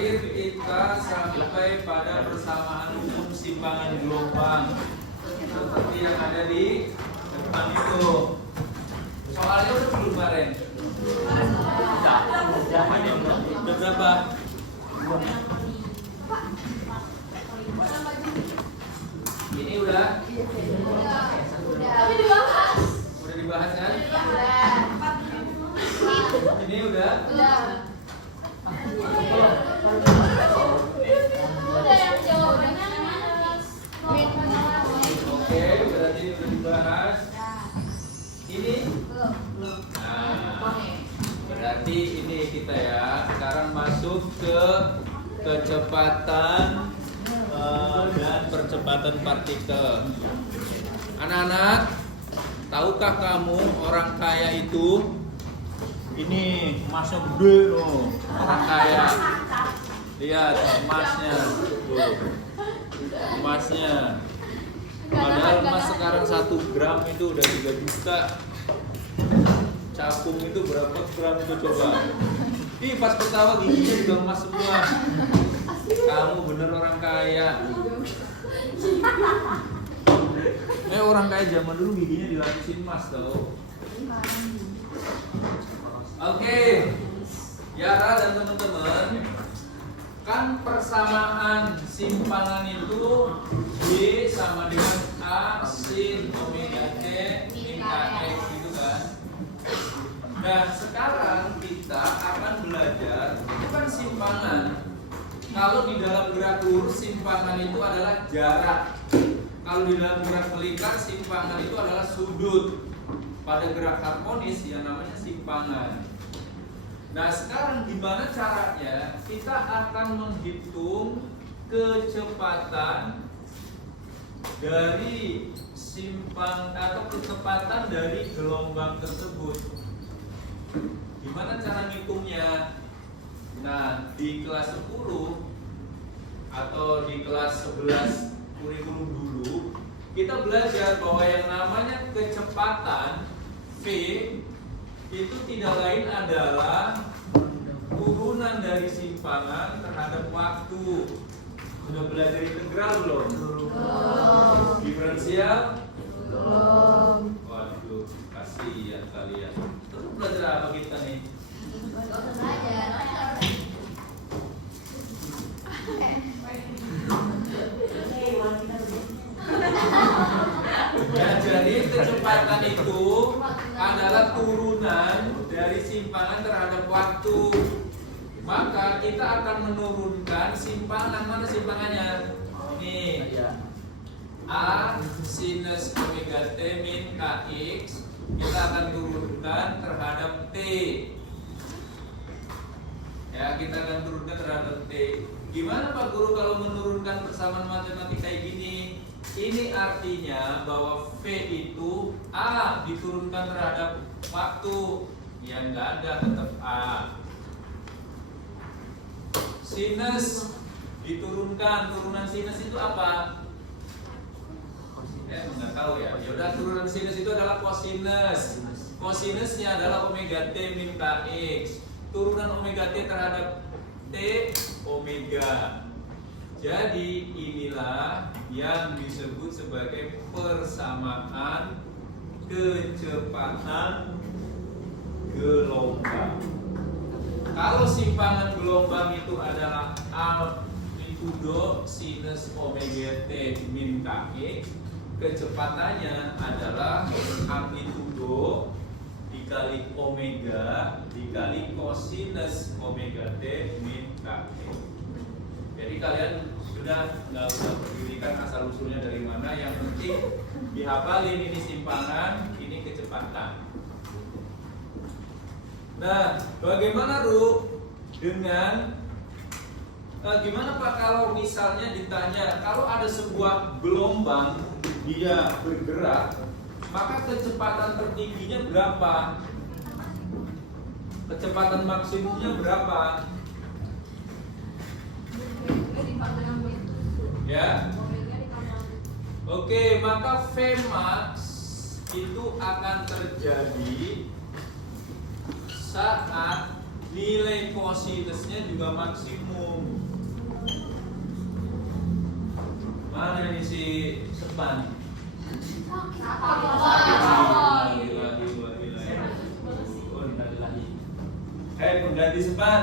terakhir kita sampai pada persamaan umum simpangan gelombang seperti yang ada di depan itu. Soalnya udah belum kemarin? Udah berapa? Ini udah? Udah dibahas kan? Ini udah? Oke, berarti udah dibahas. Ini? Nah, berarti ini kita ya. Sekarang masuk ke kecepatan dan percepatan partikel. Anak-anak, tahukah kamu orang kaya itu? Ini emasnya gede loh, orang kaya. Lihat emasnya, tuh. Emasnya. Padahal emas sekarang 1 gram itu udah 3 juta. Capung itu berapa gram itu coba? Ih, pas ketawa giginya juga emas semua. Kamu bener orang kaya. Orang kaya zaman dulu giginya dilapisin emas tau. Oke, Yara dan teman-teman, kan persamaan simpangan itu Y sama dengan A sin omega T min Kx gitu kan. Nah sekarang kita akan belajar, itu kan simpangan. Kalau di dalam gerak lurus simpangan itu adalah jarak. Kalau di dalam gerak melingkar simpangan itu adalah sudut. Pada gerak harmonis yang namanya simpangan. Nah sekarang gimana caranya kita akan menghitung kecepatan dari simpang atau kecepatan dari gelombang tersebut. Gimana cara ngitungnya? Nah di kelas 10 atau di kelas 11 kurikulum dulu kita belajar bahwa yang namanya kecepatan V itu tidak lain adalah turunan dari simpangan terhadap waktu. Sudah belajar integral belum? Diferensial? Waduh, kasihan kalian. Terus belajar apa kita nih? Ya, jadi kecepatan itu adalah turunan dari simpangan terhadap waktu. Maka kita akan menurunkan simpangan. Mana simpangannya? Ini A sinus omega T min Kx. Kita akan turunkan terhadap T. Ya, kita akan turunkan terhadap T. Gimana Pak Guru kalau menurunkan persamaan matematik kayak gini? Ini artinya bahwa V itu A diturunkan terhadap waktu. Yang enggak ada tetap A. Sinus diturunkan, turunan sinus itu apa? Nggak tahu ya. Yaudah, turunan sinus itu adalah kosinus. Kosinusnya adalah omega T min Kx. Turunan omega T terhadap T omega. Jadi inilah yang disebut sebagai persamaan kecepatan gelombang. Kalau simpangan gelombang itu adalah amplitudo sinus omega T min Kx, kecepatannya adalah amplitudo dikali omega dikali kosinus omega T min Kx. Jadi kalian sudah nggak usah berdirikan asal usulnya dari mana, yang penting dihafalin ini simpangan, ini kecepatan. Nah, bagaimana dengan gimana Pak kalau misalnya ditanya kalau ada sebuah gelombang dia bergerak, maka kecepatan tertingginya berapa? Kecepatan maksimumnya berapa? Ya. Oke, maka Vmax itu akan terjadi saat nilai kosinusnya juga maksimum. Mana ini si Sepan? Hei pengganti Sepan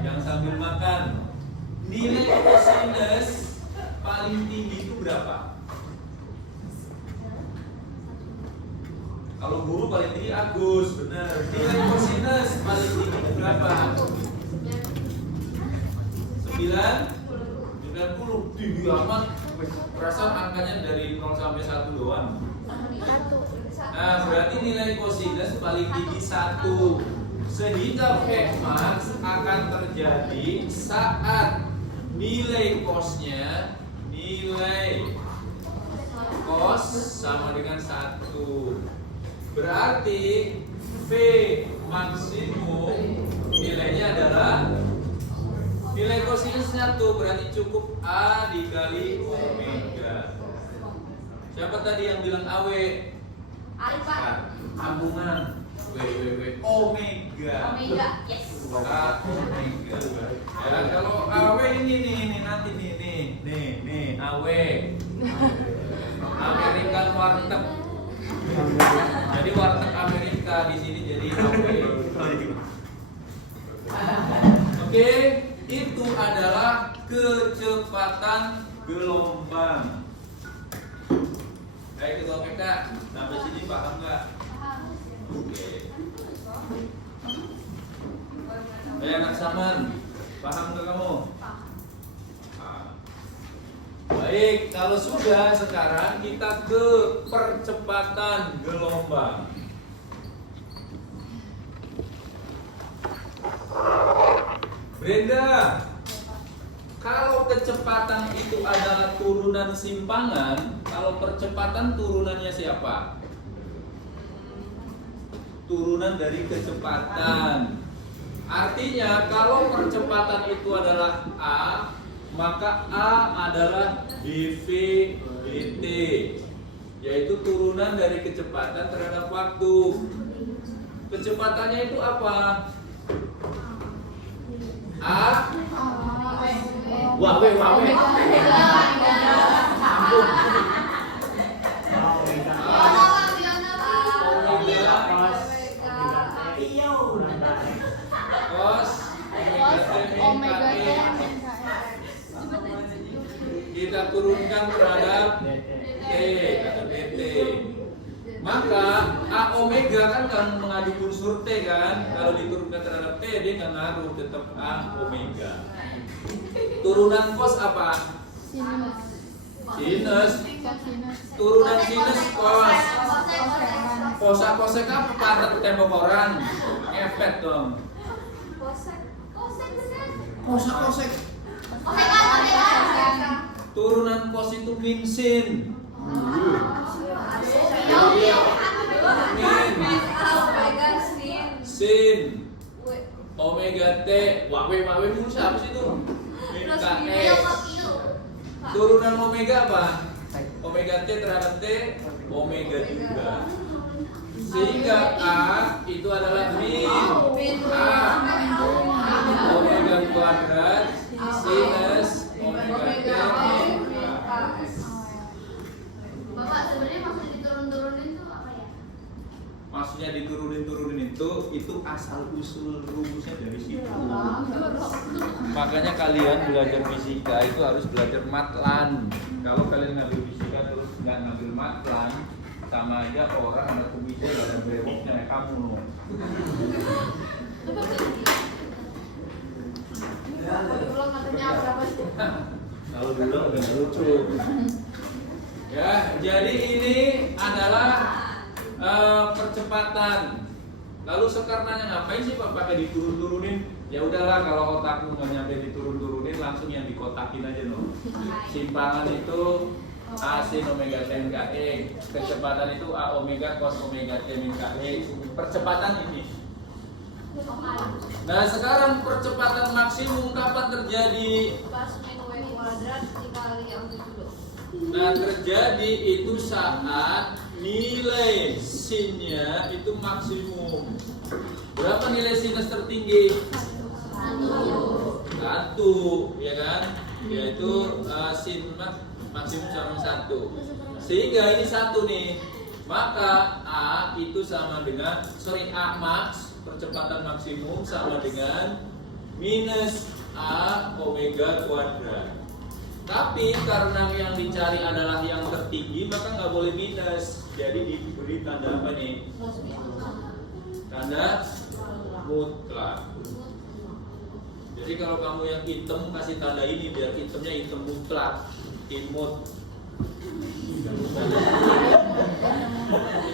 yang sambil makan, nilai kosinus paling tinggi itu berapa? Kalau guru paling tinggi Agus, benar. Nilai kosinus paling tinggi itu berapa? 90, tinggi amat. Perasaan angkanya dari 0 sampai 1 doang. Nah, berarti nilai kosinus paling tinggi 1. Sehingga Fmax akan terjadi saat nilai cosnya, nilai cos sama dengan 1. Berarti V maksimum nilainya adalah nilai kosinus 1, berarti cukup A dikali omega. Siapa tadi yang bilang AW? Alfa. Sambungan. Omega. Omega, yes. A omega. Ya, kalau AW ini nanti nih AW. American warteg. Jadi warteg Amerika di sini jadi AW. Oke, itu adalah kecepatan gelombang. Baik, ketua PK, sampai sini paham nggak? Oke. Anak Saman, paham nggak kamu? Baik, kalau sudah, sekarang kita ke percepatan gelombang. Brenda, kalau kecepatan itu adalah turunan simpangan, kalau percepatan turunannya siapa? Turunan dari kecepatan. Artinya kalau percepatan itu adalah A, maka A adalah dv dt, yaitu turunan dari kecepatan terhadap waktu. Kecepatannya itu apa? A wawe omega kita turunkan terhadap T atau dt. Maka A omega kan mengandung unsur T kan. Kalau diturunkan terhadap T dia nggak ngaruh, tetap A omega. Turunan cos apa? Sinus. Turunan sinus cos. Cosek apa? Padat tembok orang. Efek dong. Kosek. Turunan cos itu min sin. Sin omega T wawe dulu siapa sih itu? Min KS. Turunan omega apa? Omega T terhadap T omega juga. Sehingga A itu adalah min A omega kuadrat sinus omega T min KS. Bapak, sebenarnya maksud diturun-turunin itu apa ya? Maksudnya diturunin itu asal usul rumusnya dari situ. Makanya kalian belajar fisika itu harus belajar matlan. Kalau kalian ngambil fisika terus nggak ngambil matlan, sama aja orang ada kumisnya nggak ada brewoknya kayak kamu loh. Kalau dulu udah lucu. Ya, jadi ini adalah percepatan. Lalu sekarang ngapain sih Pak pakai diturun-turunin? Ya udahlah, kalau otakmu nggak nyampe diturun-turunin, langsung yang dikotakin aja loh. Simpangan itu A sin omega T min KE, kecepatan itu A omega cos omega T min KE. Percepatan ini. Nah sekarang percepatan maksimum kapan terjadi? Pas min W kuadrat dikali amplitudo. Nah terjadi itu saat nilai sinnya itu maksimum. Berapa nilai sinus tertinggi? 1, ya kan? Yaitu sin maksimum sama 1. Sehingga ini 1 nih. Maka A itu sama dengan A max percepatan maksimum sama dengan minus A omega kuadrat. Tapi karena yang dicari adalah yang tertinggi, maka nggak boleh minus. Jadi diberi tanda apa nih? Tanda mutlak. Jadi kalau kamu yang hitam kasih tanda ini biar hitamnya hitam mutlak, imut.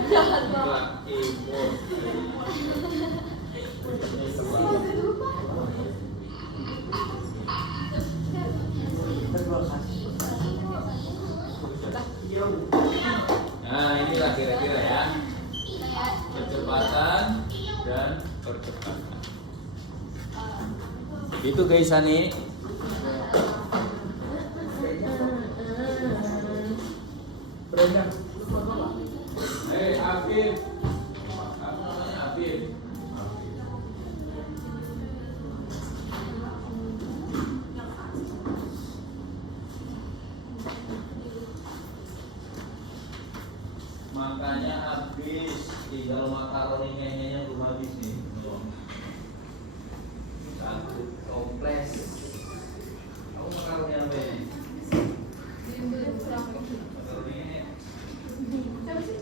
Mutlak, imut. Nah, inilah kira-kira ya. Kecepatan dan percepatan. Itu guys Ani. Afif. Apa namanya Afif? Makanya habis, tinggal makaroni kayaknya belum habis nih. Satu toples. Kamu makaroni apa ini? Makaroni ini.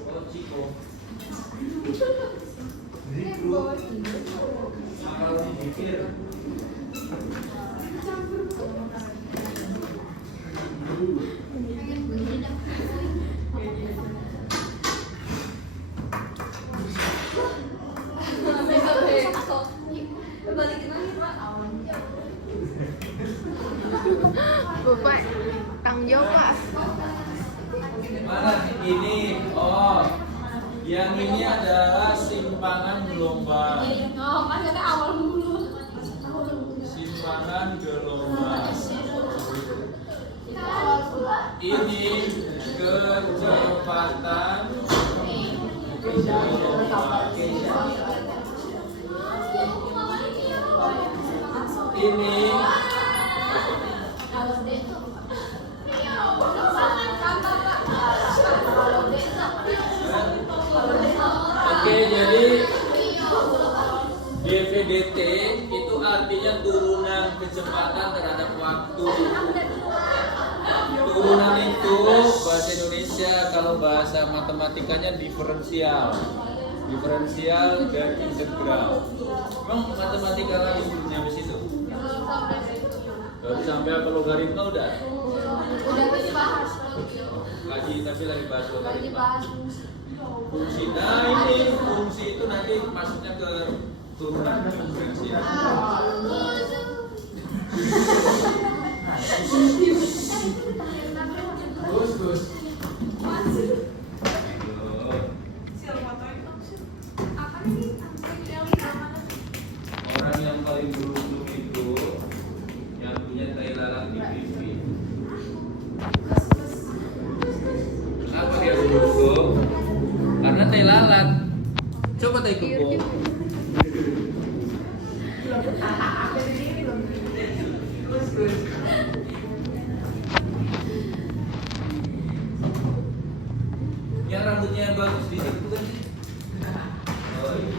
Oh, Ciko. Makaroni bikir. Bapak, tanggung jawab Pak. Mana ini? Oh, yang ini adalah simpangan gelombang. Oh, kan kata awal mulu. Simpangan gelombang. Ini kecepatan gelombang. Ini oke, jadi dVdt itu artinya turunan kecepatan terhadap waktu. Turunan itu bahasa Indonesia, kalau bahasa matematikanya diferensial. Diferensial dan integral. Memang matematika lagi sebelumnya di situ. Baru sampai apa logaritma udah? Udah dibahas. Lagi tapi lagi bahas logaritma. Fungsi, nah ini fungsi itu nanti masuknya ke turunan diferensial. Gus. Orang yang paling beruntung itu yang punya tai lalat di TV. Kenapa dia beruntung? Karena tai lalat. Coba tai kebo. Yang rambutnya bagus di situ bukan sih? Oh iya.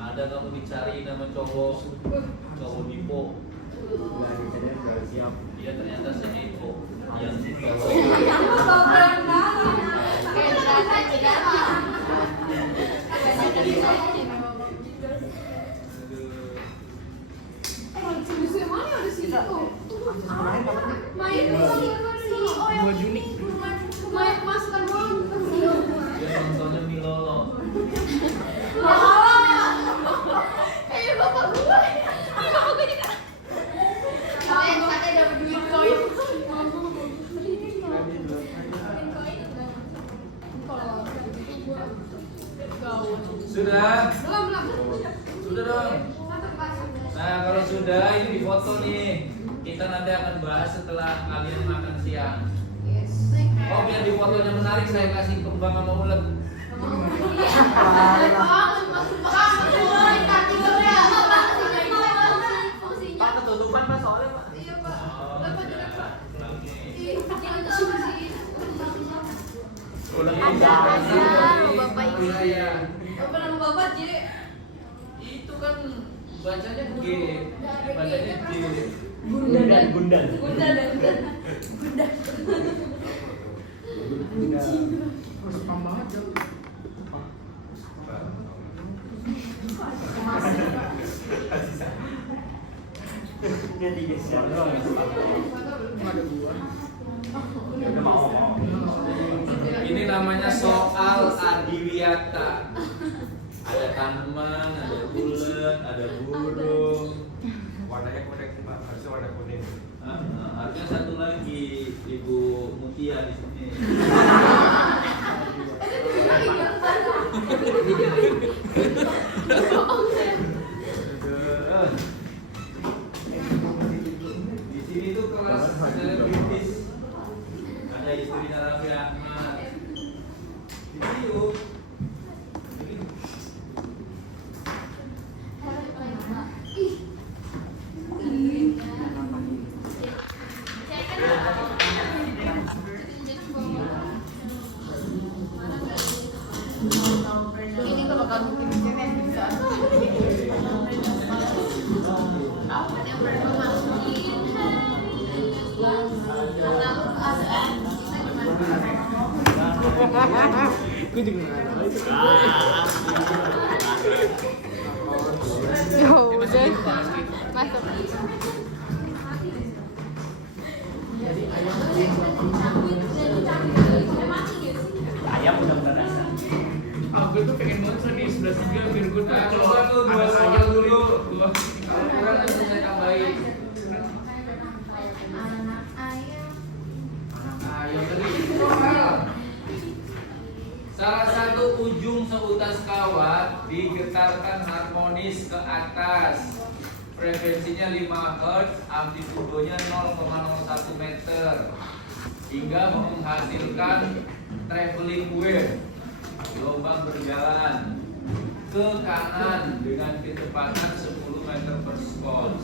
Ada kamu dicari nama cowok Dipo. Dia ternyata si Dipo yang bawa Dia nontonnya Milolo. Sudah? Sudah dong. Nah, kalau sudah ini difoto nih. Kita nanti akan bahas setelah kalian makan siang. Oh, biar di fotonya menarik saya kasih kembang sama ulet. Pak ketutupan Pak soalnya Pak. Bapak ini. Itu kan bacanya G, bacanya J. Gundan. Ini namanya soal adiwiyata. Ada tanaman, ada ulet, ada burung. Warnanya kuning sih Pak, harusnya warna kuning. Artinya satu lagi Ibu Mutia di sini. Di sini tuh kelas selebritis. Ada istrinya Raffi Ahmad. Ini yuk. Ini kalau kamu kirim bisa. Gue juga nggak tahu itu. Ya udah. Masuk. Ayam udah merasa. Aku tuh pengen banget nih 11.3 biar gue tuh Coba tuh dua anak soal ayam dulu. dua. Kurang nanti saya tambahin. Ayo tadi soal. Salah satu ujung seutas kawat digetarkan harmonis ke atas. Frekuensinya 5 Hz, amplitudonya 0,01 meter hingga menghasilkan traveling wave, gelombang berjalan ke kanan dengan kecepatan 10 meter per sekon.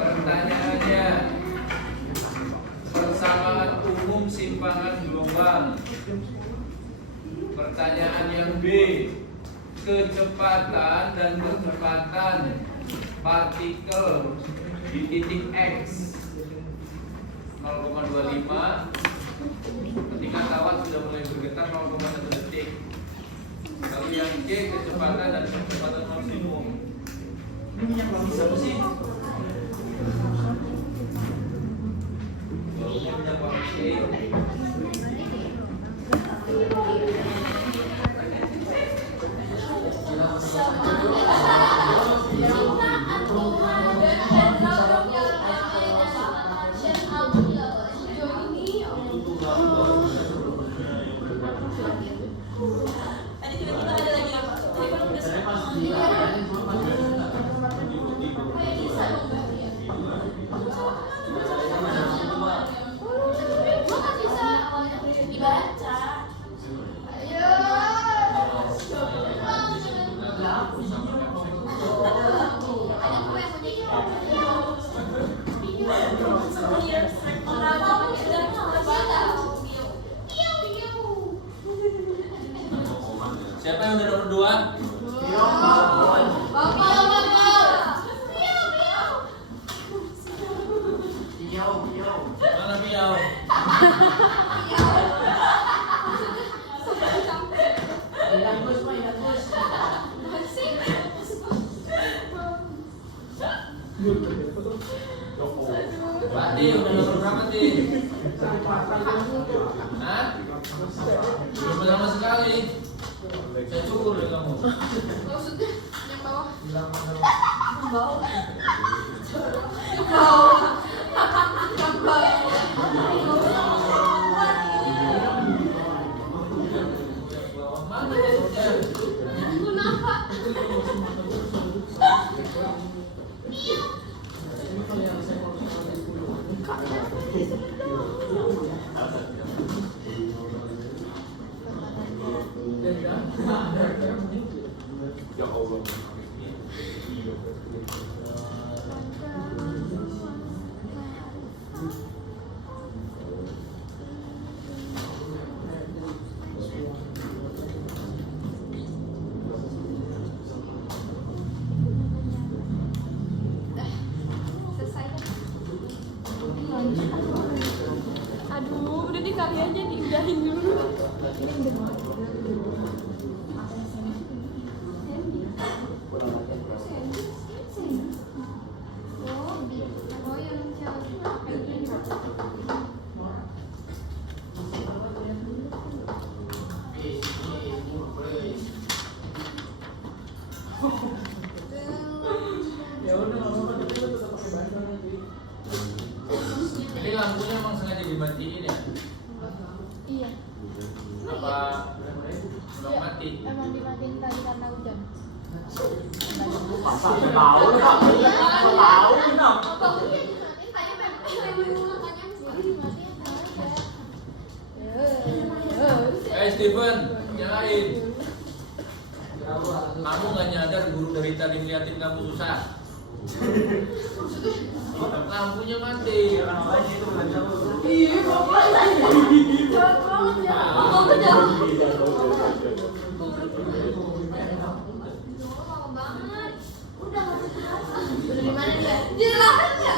Pertanyaannya, persamaan umum simpangan gelombang. Pertanyaan yang B, kecepatan dan kecepatan partikel di titik X 0,25 ketika kawat sudah mulai bergetar 0,1 detik. Lalu yang C, kecepatan dan kecepatan maksimum. Siapa sih? Baunya minyak wangi. Siapa yang udah nomor 2? Mana Piau? Mati, udah nomor berapa nih? Hah? Belum lama sekali. Saya cukur ya kamu. Maksudnya yang bawah. Mana ya? Kenapa? Ya Allah. Selesai. Aduh, udah dikali aja diudahin dulu. Oh, yang Ini lampunya emang sengaja dimatiin ya? Iya, Apa belum mati? emang dimatiin tadi karena hujan. Tahu, Pak. Tahu, kenapa? Steven, nyalain. Kamu nggak nyadar guru dari tadi ngeliatin kamu susah? Lampunya mati. Udah di mana dia? Jalan ya.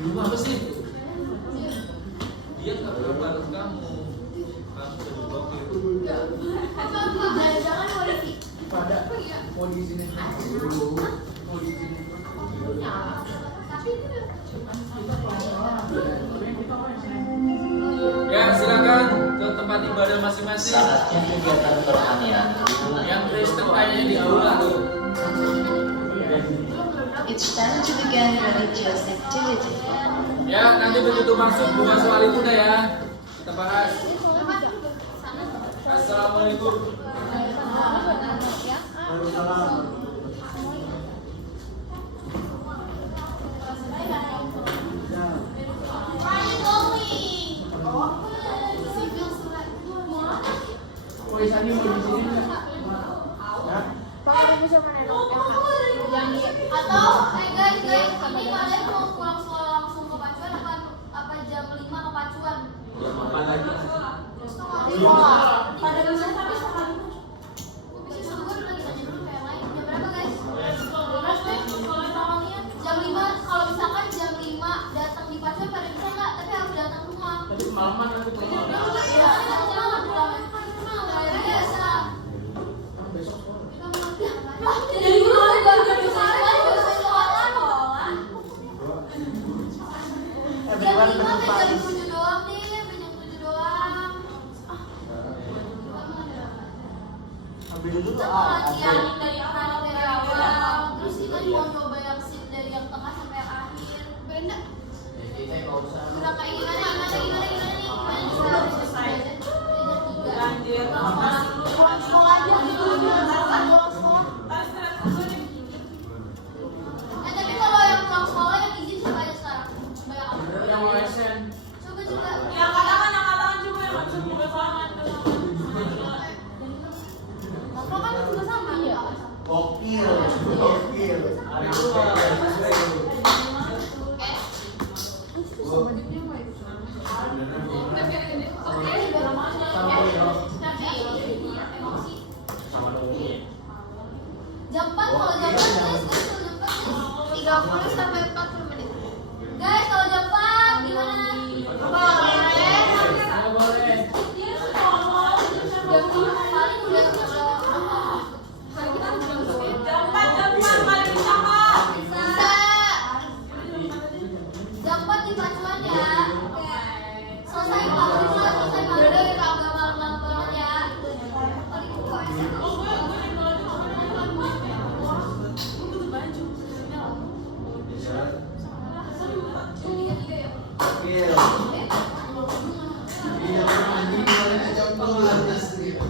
Belum apa sih? Dia nggak pernah balas kamu. Kamu udah diblokir. Jangan polisi. Mau di sini. Ya, silakan ke tempat ibadah masing-masing. Saatnya kegiatan pertanian dimulai. Yang Kristen kayaknya di aula tuh. It's time to begin religious activity. Ya, nanti begitu masuk buka soal itu dah ya. Kita bahas. Assalamualaikum. Tulisannya mau di sini nggak? Pakai buku sama nenek. Yang di Atau guys, ini kalian mau pulang sekolah langsung ke Pacuan apa jam 5 ke Pacuan? Apa lagi? Pada dosen tapi sekali. Bisa juga lagi tanya dulu kayak lain. Jam berapa guys? Jam 5 kalau misalkan jam 5 datang di Pacuan pada bisa nggak? Tapi harus datang rumah. Tapi malaman nanti pulang. Iya, jangan pulang. Biasa. Besok sekolah. Jadi kemarin juga jam 5 sampai jam 7 doang nih, sampai jam 7 doang. Ambil dulu Kita mau latihan dari awal, terus kita mau coba yang scene dari yang tengah sampai yang akhir. Beda. Udah kayak gimana nih? Gimana selesai? Lanjut. Pulang sekolah aja gitu. Pulang sekolah. Tapi kalau yang pulang sekolah yang izin siapa aja sekarang? Banyak apa? Yang OSN. Coba. Yang katakan juga yang masuk juga sama. Bapak kan juga sama. Iya. Gokil. Gokil. Oke, bagi pacuan ya. Selesai banget kalau nggak malam-malam banget ya. Gokil. Iya, mandi kemarin aja pulang asli.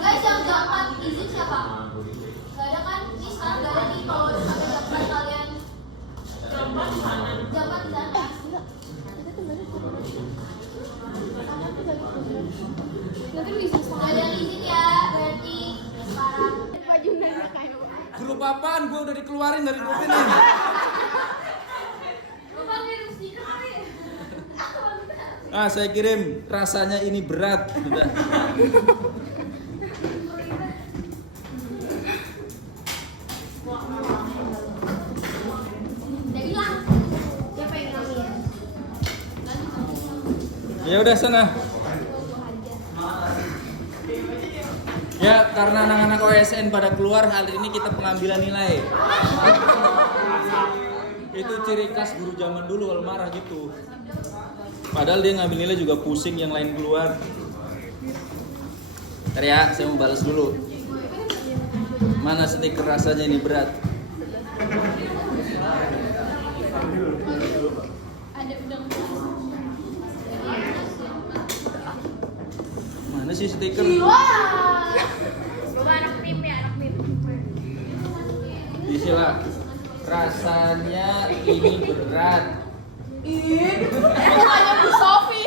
Guys, yang dapat izin siapa? Gak ada kan? Ini sekarang gak ada nih kalau sampai dapat kalian jabat di sana. Nanti bisa Gak ada izin ya, berarti sekarang. baju nanya kayak Grup apaan? Gue udah dikeluarin dari grup ini. Bapak kirim stiker kali. Ah, saya kirim. Rasanya ini berat. Udah. Udah bilang. Siapa yang ngambil? Ya udah sana. Ya, karena anak-anak OSN pada keluar, hari ini kita pengambilan nilai. Itu ciri khas guru zaman dulu kalau marah gitu. Padahal dia ngambil nilai juga pusing yang lain keluar. Ntar ya, saya mau balas dulu. Mana stiker rasanya ini berat? Ada udang. Mana sih stiker? Bapak anak mim ya, anak mim. Istilah rasanya ini berat. Bukannya Bu Sofi.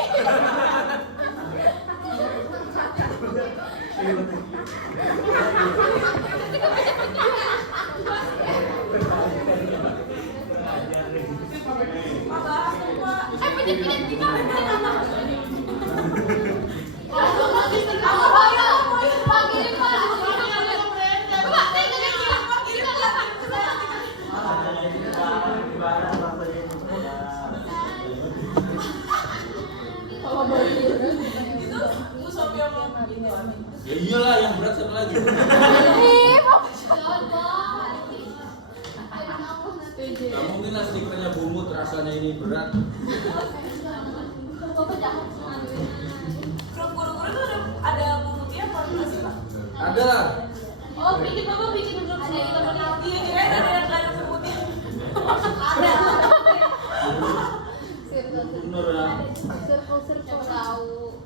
Ya iyalah yang berat siapa lagi? Gak mungkin lah stikernya bumut rasanya ini berat. Grup guru-guru tuh ada bumbunya apa enggak sih, Pak? Ada lah. Oh, Bapak bikin grup sendiri temennya. Iya, kirain ada yang nggak ada bumbunya. Ada. Bener ya. Siapa tahu.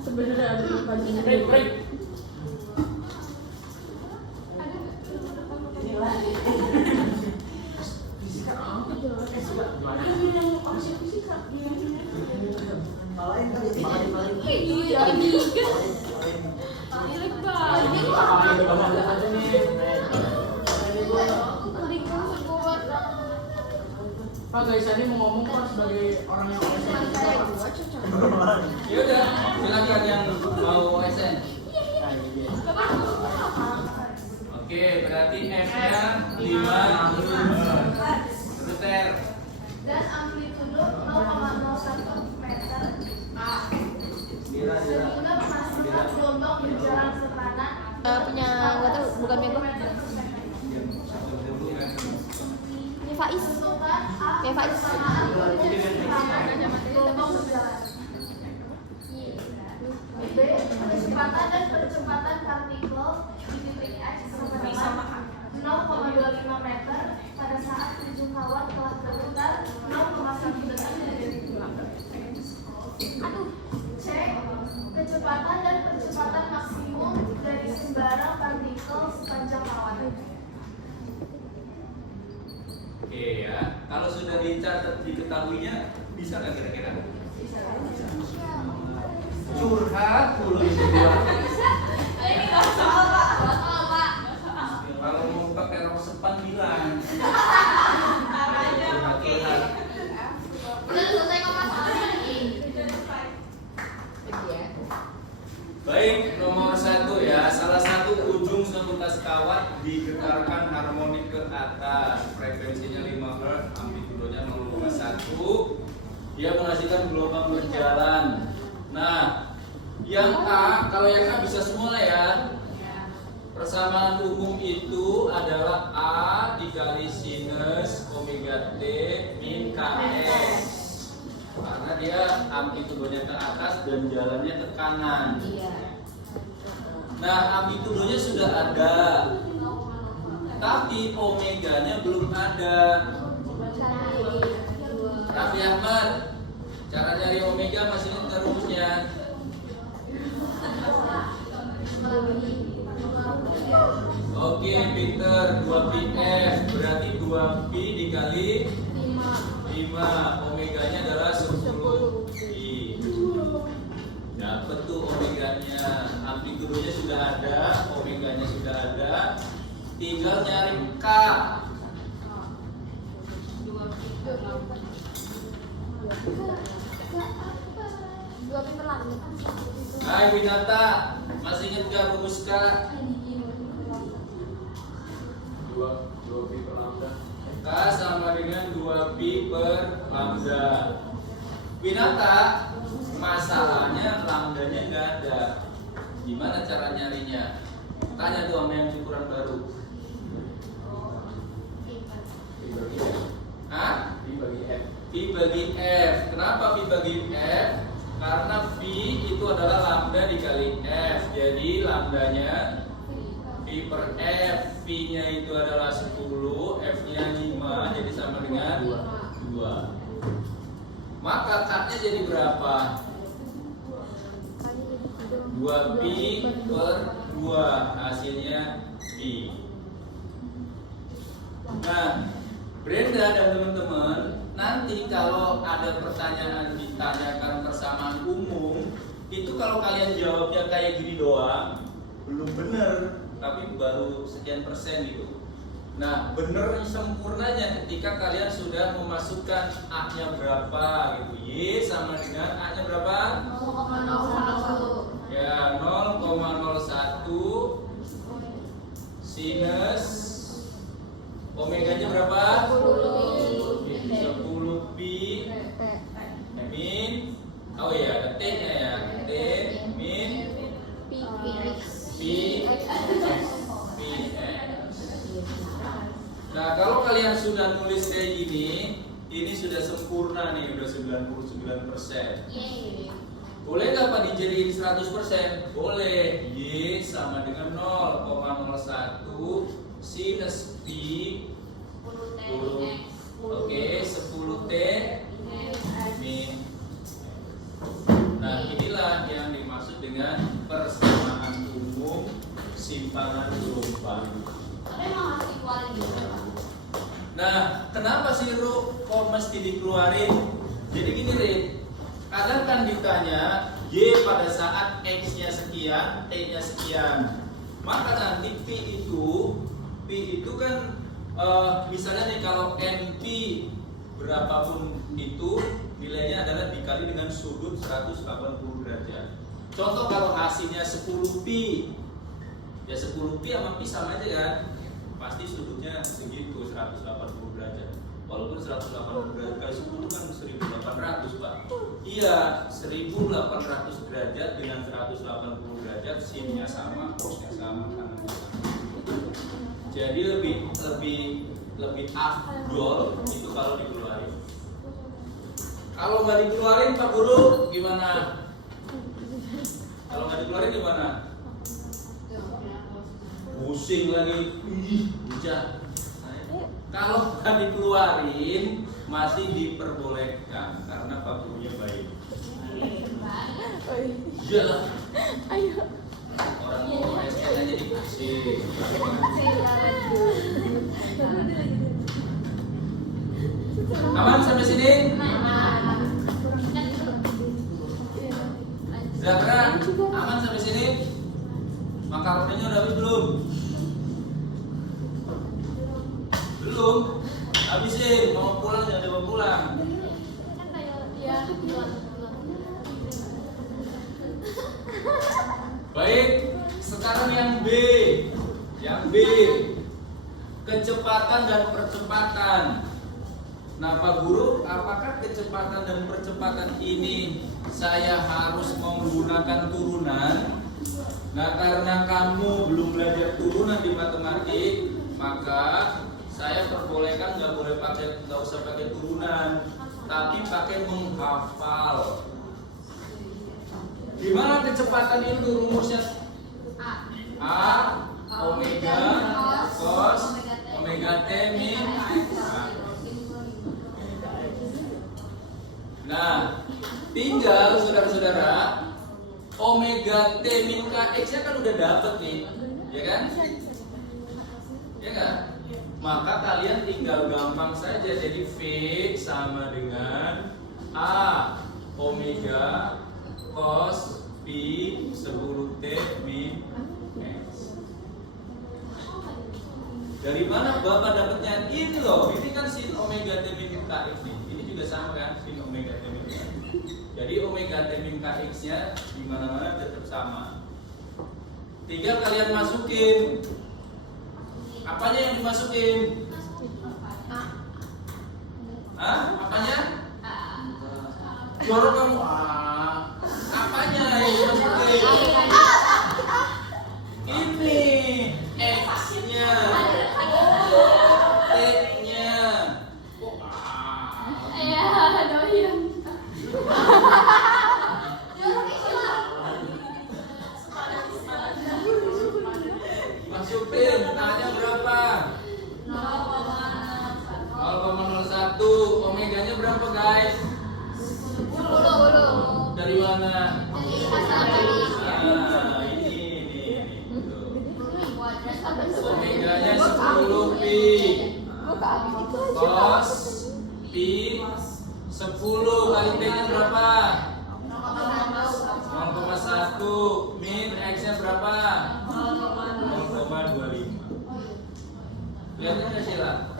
Sebenarnya ada baju. Iya, ini. Jelek banget. Pak guys, tadi mau ngomong Pak sebagai orang yang OSN. Ya udah, silakan yang mau OSN. Oke, berarti F-nya 5 terus R. Dan amplitudo 0,01 meter. Sehingga menghasilkan gelombang berjalan sepadan. Punya nggak tahu, bukan bego. Ini Faiz. Ya Faiz. Gelombang berjalan. B. Kecepatan dan percepatan partikel di titik X sama 0,25 meter pada saat ujung kawat telah berputar 0,1 detik dari Aduh. C. Kecepatan dan percepatan maksimum dari sembarang partikel sepanjang kawat. Oke ya, kalau sudah dicatat diketahuinya, bisa nggak kira-kira? Curhat dulu ini dua. Ini nggak salah, Pak. Kalau mau pakai rok sepan bilang. Udah selesai kok masalahnya nih. Baik, nomor 1 ya, salah satu ujung sebelas kawat digetarkan harmonik ke atas, frekuensinya 5 Hz, amplitudonya 0,1. Dia menghasilkan gelombang berjalan. Nah, yang A, kalau yang A bisa semua lah ya. Persamaan umum itu adalah A dikali sinus omega T min Ks. Karena dia amplitudonya ke atas dan jalannya ke kanan. Nah, amplitudonya sudah ada, tapi omeganya belum ada. Raffi Ahmad, cara cari omega masih ingat rumusnya? Oke, pinter. 2πf berarti 2pi dikali 5. Omeganya adalah 10pi. Dapat tuh omeganya. Amplitudonya sudah ada, omeganya sudah ada. Tinggal nyari K. Hai Winata, masih ingat gak rumus K? 2pi per lambda. K sama dengan 2pi per lambda. Winata, masalahnya lambdanya nggak ada. Gimana cara nyarinya? Tanya tuh sama yang ukuran baru. Pi bagi F. Hah? Pi bagi F. Pi bagi F. Kenapa Pi bagi F? Karena Pi itu adalah lambda dikali F. Jadi lambdanya Pi per F. Pi-nya itu adalah 10, F-nya 5, jadi sama dengan 2. Maka K-nya jadi berapa? 2pi per 2, hasilnya pi. Nah, Brenda dan teman-teman, nanti kalau ada pertanyaan ditanyakan persamaan umum, itu kalau kalian jawabnya kayak gini doang, belum benar, tapi baru sekian persen gitu. Nah, bener sempurnanya ketika kalian sudah memasukkan A-nya berapa gitu. Y sama dengan A-nya berapa? 0,01. Ya, 0,01 sinus omeganya berapa? 10 pi min, oh ya, ada T-nya ya. T min pi Nah, kalau kalian sudah nulis kayak gini, ini sudah sempurna nih, udah 99%. Boleh nggak Pak dijadiin 100%? Boleh. Y sama dengan 0,01 sinus pi 10. Oke, 10T min. Nah, inilah yang dimaksud dengan persamaan umum simpanan gelombang. Nah, kenapa sih Ru kok mesti dikeluarin? Jadi gini Rin, kadang kan ditanya Y pada saat X-nya sekian, T-nya sekian. Maka nanti P itu kan misalnya nih kalau NP berapapun itu nilainya adalah dikali dengan sudut 180 derajat. Contoh kalau hasilnya 10 pi, ya 10 pi sama pi sama aja kan? Pasti sudutnya segitu 180 derajat. Walaupun 180 derajat kali 10 kan 1800 Pak. Iya, 1800 derajat dengan 180 derajat, sinnya sama, cosnya sama, kanannya sama. Jadi lebih afdol itu kalau dikeluarin. Kalau nggak dikeluarin Pak Guru gimana? Kalau nggak dikeluarin gimana? Pusing lagi, hujan. Kalau nggak dikeluarin masih diperbolehkan karena Pak Gurunya baik. Iya lah. Orang ngomong SN aja jadi pusing. Aman sampai sini? Zahra, aman sampai sini? Makaroninya udah habis belum? Belum? Habisin, mau pulang jangan dibawa pulang. Baik, sekarang yang B. Yang B B. Kecepatan dan percepatan. Nah, Pak Guru, apakah kecepatan dan percepatan ini saya harus menggunakan turunan? Nah, karena kamu belum belajar turunan di matematik, maka saya perbolehkan nggak usah pakai turunan, tapi pakai menghafal. Gimana kecepatan itu rumusnya? A omega cos omega t min. Nah, tinggal saudara-saudara, omega t min kx-nya kan udah dapet nih, ya kan? Ya kan? Maka kalian tinggal gampang saja, jadi V sama dengan A omega cos pi 10t min x. Dari mana Bapak dapatnya? Ini loh, ini kan sin omega t min kx nih. Ini juga sama kan, sin omega t min kx. Jadi omega t min kx-nya di mana-mana tetap sama. Tinggal kalian masukin. Apanya yang dimasukin? Apanya? Jorok kamu. Apanya yang dimasukin? Ini X-nya, T-nya. Masukin, tanya berapa? 0,01. Omeganya berapa guys? 10. Dari mana? Ini. Omeganya 10 pi cos pi 10 kali p-nya berapa? 0,1 min x-nya berapa? 0,25. Kelihatan nggak Sheila?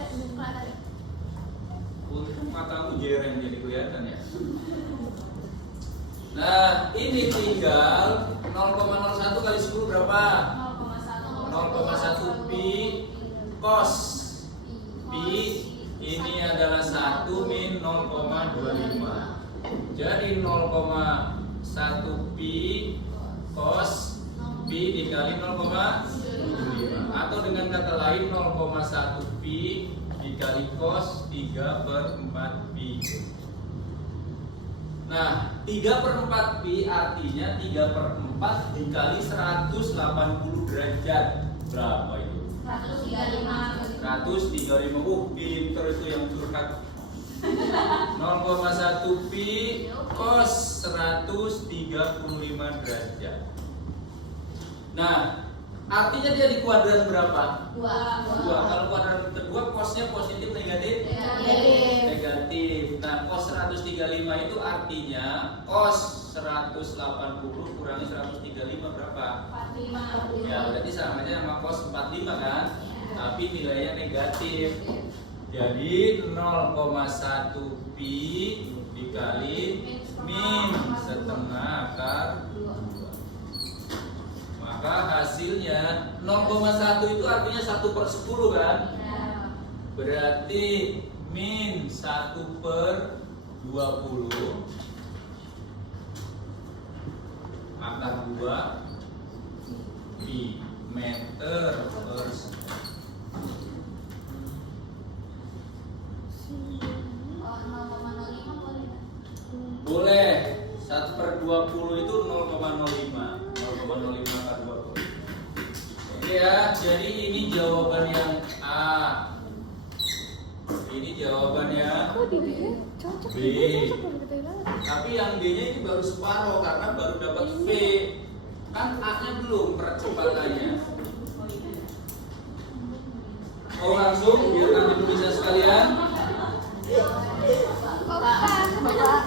Untung matamu jereng jadi kelihatan ya. Nah, ini tinggal 0,01 kali 10 berapa? 0,1 pi cos pi ini adalah 1 min 0,25. Jadi 0,1 pi cos pi dikali 0,25, atau dengan kata lain 0,1 pi dikali cos 3/4 pi. Nah, 3/4 pi artinya 3/4 dikali 180 derajat. Berapa itu? 135. Pinter itu yang curhat. 0,1 pi cos 135 derajat. Nah, artinya dia di kuadran berapa? 2. Kalau kuadran kedua cosnya positif negatif? Negatif. Nah, cos 135 itu artinya cos 180 kurangi 135 berapa? 45. Ya, berarti sama aja sama cos 45 kan? Tapi nilainya negatif. Jadi 0,1 pi dikali min setengah akar 2. Maka hasilnya 0,1 itu artinya 1/10 kan? Berarti min 1/20 akar 2 pi meter per second. Boleh. 1/20 itu 0,05. 0,05 akar 20. Oke ya, jadi ini jawaban yang A. Ini jawabannya B. Tapi yang B-nya ini baru separuh karena baru dapat V. Kan A-nya belum percepatannya. Oh, langsung biar nanti bisa sekalian.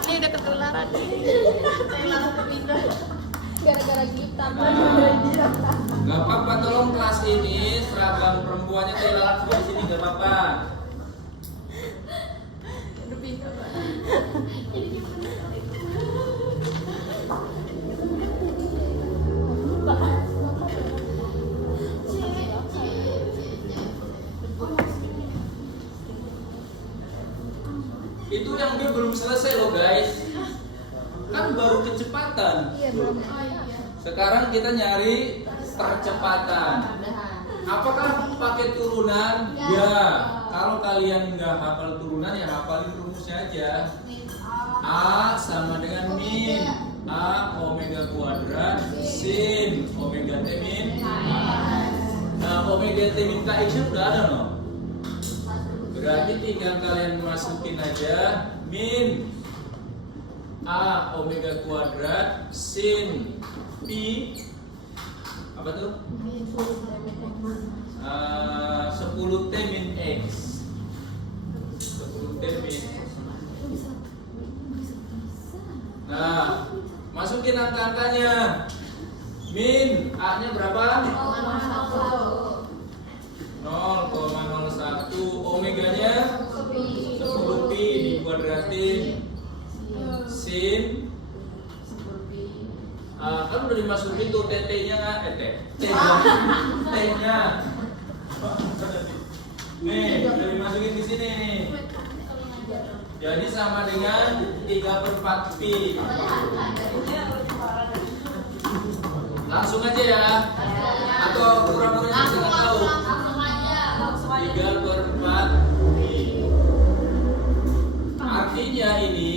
Ini udah ketularan. Saya langsung kepindah. Gara-gara kita. Gak apa-apa, tolong kelas ini seragam perempuannya kayak lalat semua di sini, gak apa-apa. Udah pindah, Pak. Itu yang B belum selesai loh guys. Kan baru kecepatan. Iya, belum. Sekarang kita nyari percepatan. Apakah pakai turunan? Ya. Kalau kalian nggak hafal turunan ya hafalin rumusnya aja. A sama dengan min A omega kuadrat sin omega T min A. Nah, omega T min K nya udah ada loh. Berarti tinggal kalian masukin aja min A omega kuadrat sin pi apa tuh? 10 T min X. 10 T min. Nah, masukin angka-angkanya. Min A-nya berapa? 0,01. Omeganya 10 pi dikuadratin sin kan udah dimasukin tuh TT-nya nggak? T-nya. Nih, udah dimasukin di sini nih. Jadi sama dengan 3/4 pi. Langsung aja ya. Atau kurang-kurangnya kita nggak tahu. 3/4 pi. Artinya ini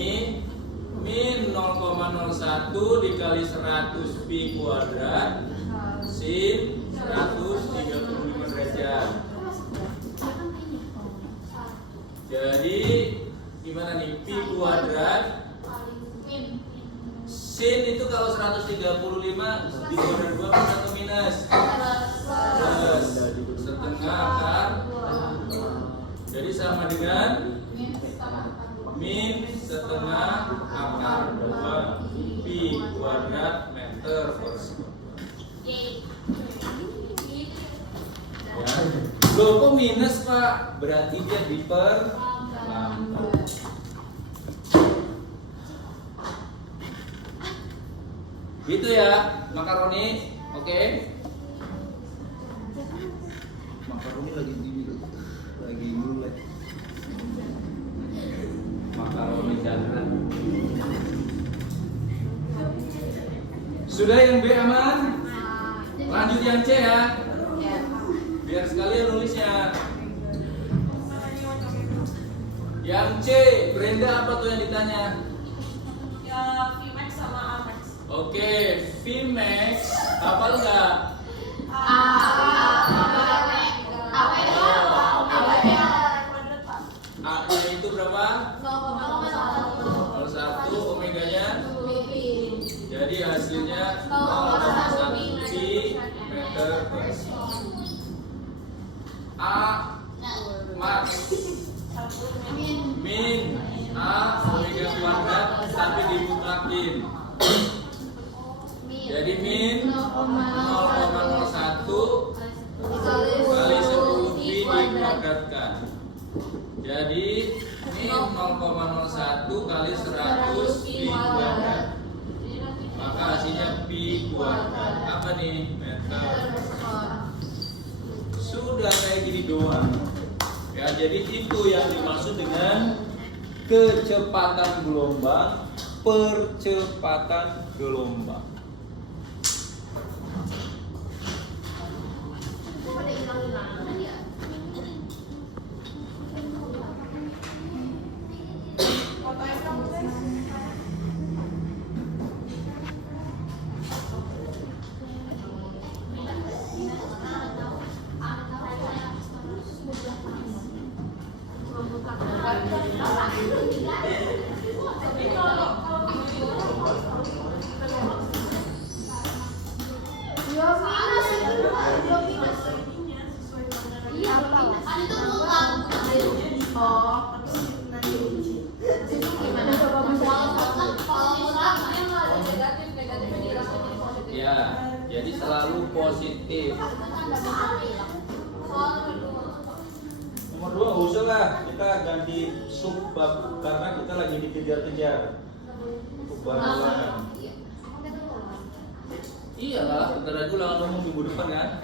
min 0,01 dikali 100 pi kuadrat sin 135 derajat. Jadi gimana nih pi kuadrat sin itu kalau 135 dikuadrat 2 plus atau minus? Plus setengah akar. Jadi sama dengan min setengah akar 2 pi kuadrat meter persegi. Ya. Loh kok minus Pak? Berarti dia diperlambat. Gitu ya makaroni, oke? Makaroni lagi mulai. Makaroni Chandra. Sudah yang B aman? Lanjut yang C ya. Biar sekalian nulisnya. Yang C, Brenda apa tuh yang ditanya? Ya, Vmax sama Amax. Oke, Vmax hafal nggak? A-nya itu berapa? 0,1 omeganya. Jadi hasilnya 0,1 pi meter persegi. A max min A omega kuadrat tapi dimutlakin. Jadi min 0,01 kali 10 pi dikuadratkan. Jadi min 0,01 kali 100 pi kuadrat. Maka hasilnya pi kuadrat. Apa nih? Meter. Sudah kayak gini doang. Ya, jadi itu yang dimaksud dengan kecepatan gelombang, percepatan gelombang. Ya, jadi selalu positif. Nomor 2 nggak usah lah, kita ganti subbab karena kita lagi dikejar-kejar. Subbab. Iyalah, bentar aja ulangan umum minggu depan kan?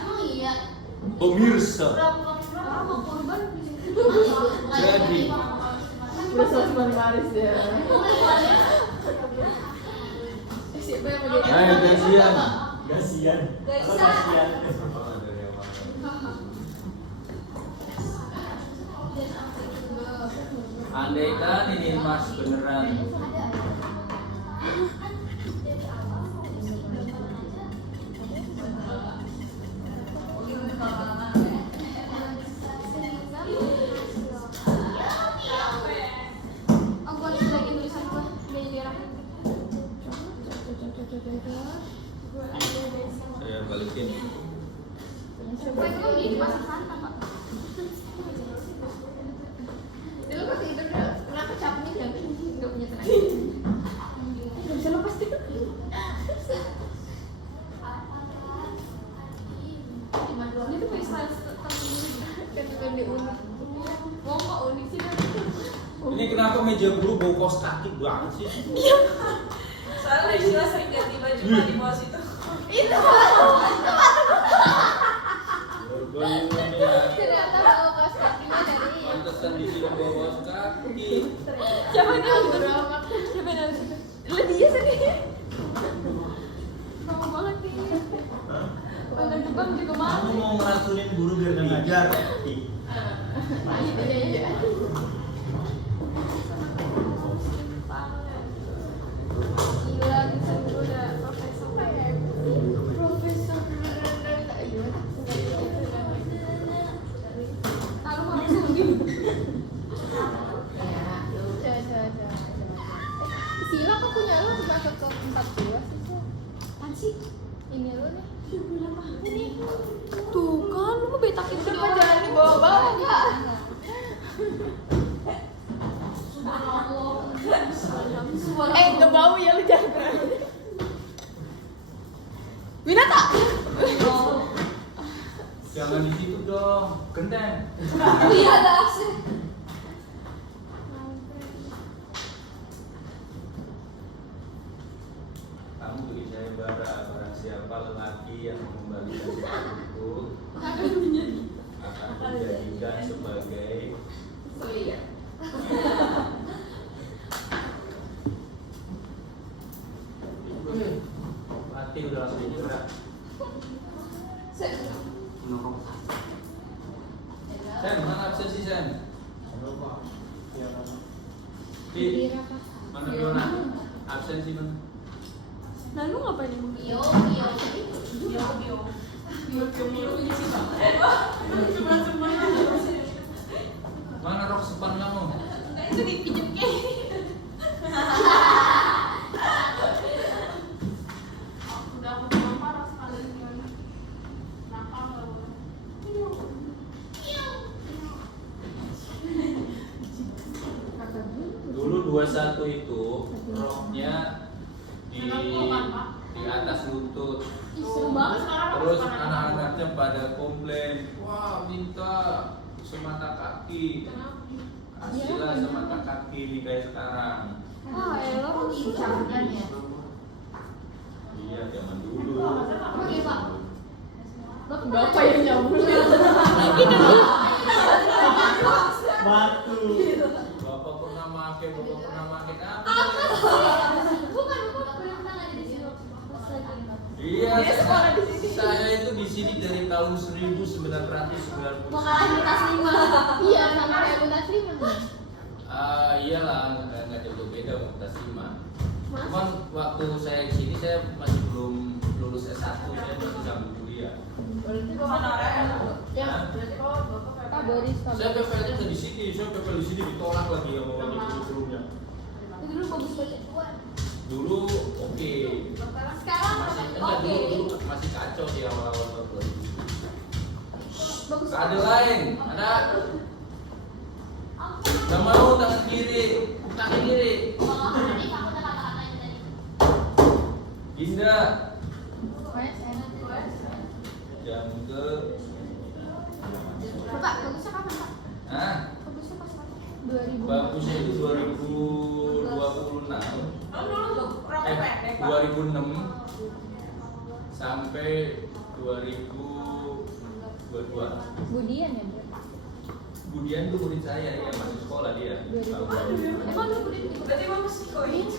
Emang iya? Pemirsa, jadi Besok cuma baris ya. Siapa yang mau jadi? ayo kasihan. Kasian. Andai kan ini Mas beneran Aku lagi tulisan gua, biar jadi rapi. saya balikin. Kue itu kan jadi masak santan, Pak. Dulu pas itu kenapa capnya nggak punya tenaga? Nggak bisa lepas deh. Ini tuh freestyle Tentukan di unik. mau kok unik sih kan? Ini kenapa meja guru bau kaos kaki banget sih? Soalnya Sheila sering ganti baju Pak, di bawah situ. Itu ternyata bawa kaos kakinya dari Pantesan di sini bau kaos kaki. Siapa yang Aduh, ganti? ramah. Siapa yang ganti? Lah dia sendiri. Mau banget nih. Orang Jepang juga Kamu mau. mau ngeracunin guru biar nggak ngajar? Iya. Gila, bisa udah profesor kayak Profesor. kalau mau langsung di Sila kok punya lu masuk ke 42 sih? apaan sih? Ini lu nih. Ini tuh kan lu mau betakin Coba jangan dibawa-bawa, Kak. Nggak bau ya lu jangan berani. Winata. Jangan di situ dong, genteng. Iya ada AC. Kamu bikin saya barang siapa lelaki yang mengembalikan itu akan dijadikan sebagai mati udah langsung gerak. Sen, mana absensi Sen? Di mana Fiona? Absensi mana? Nah lu ngapain emang? Bio. Mana rok sepan kamu? Itu dipinjem ke. Udah aku bilang parah sekali gimana? Nakal nggak boleh. Dulu 21 itu roknya di atas lutut. Ih, seru banget sekarang. Terus anak-anaknya pada komplain, wah minta semata kaki. Kasihlah semata kaki nih kayak sekarang. Ah, elah Cabutan ya. Iya zaman dulu. Oke, Pak. Bapak yang nyambung. Batu. Bapak pernah make apa? Bukan pernah ada di sini. Pas lagi. Iya, Dia sekolah di sini. saya itu di sini dari tahun 1990. Makan di tas 5. Iya, sama kayak Bunda Sima. Iyalah, nggak jauh beda sama kita Sima. Cuman waktu saya di sini saya masih belum lulus S1, saya masih sambil kuliah. Berarti Mana orang? Ya, Berarti kalau Bapak Kak Boris, Kak Saya Boris. PPL-nya nggak di sini, saya PPL di sini ditolak lagi sama wali sebelumnya. Itu dulu bagus banget. Dulu oke, Sekarang masih oke. dulu masih kacau sih awal-awal PPL. Bagus. Ada lain, ada. Nggak mau tangan kiri, tangan kiri. Kalau hari kamu udah kata-katain tadi. Ginda, Pokoknya enak. jam ke, Bapak, bagusnya kapan, Pak? ah, Bagusnya pas kapan? 2000. bagusnya itu 2026. dulu rok pendek Pak. 2006 sampai 2022. Budian ya, Bro? Budian tuh murid saya, dia masih sekolah dia. Emang lu berarti mama masih koin?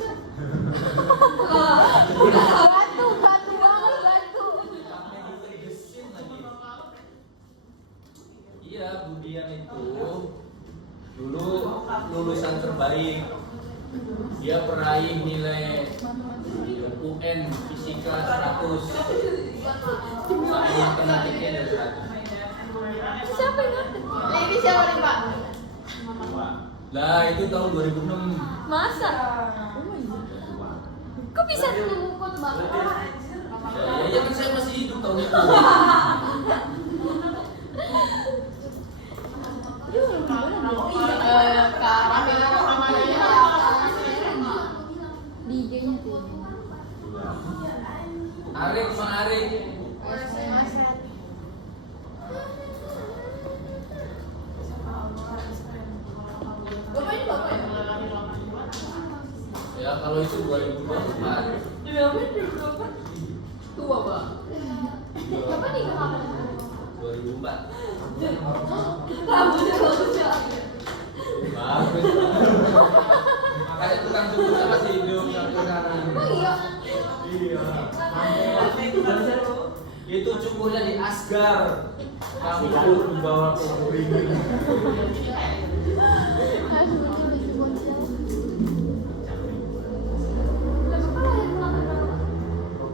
Batu banget, batu. Sampai ditegesin lagi. Iya, Budian itu dulu lulusan terbaik. Dia peraih nilai UN fisika 100. Saya matematiknya dari 100. Siapa yang ngerti? Ini siapa nih, Pak? Lah itu tahun 2006. Masa? Kok bisa ngikut Bapak? Ya kan saya masih hidup tahun itu. Kak Ramil DJ-nya tuh. Arik sama Arik. Bapak ini bapak ya? Ya kalau itu 2024. Demi apa ini bapak? Tua pak. Siapa nih kemarin? 2004. Rambutnya bagus ya. Bagus. Makanya tukang cukur masih hidup sampai sekarang. Oh iya. Iya. Itu cukurnya di Asgar. Kamu dibawa ke Ring.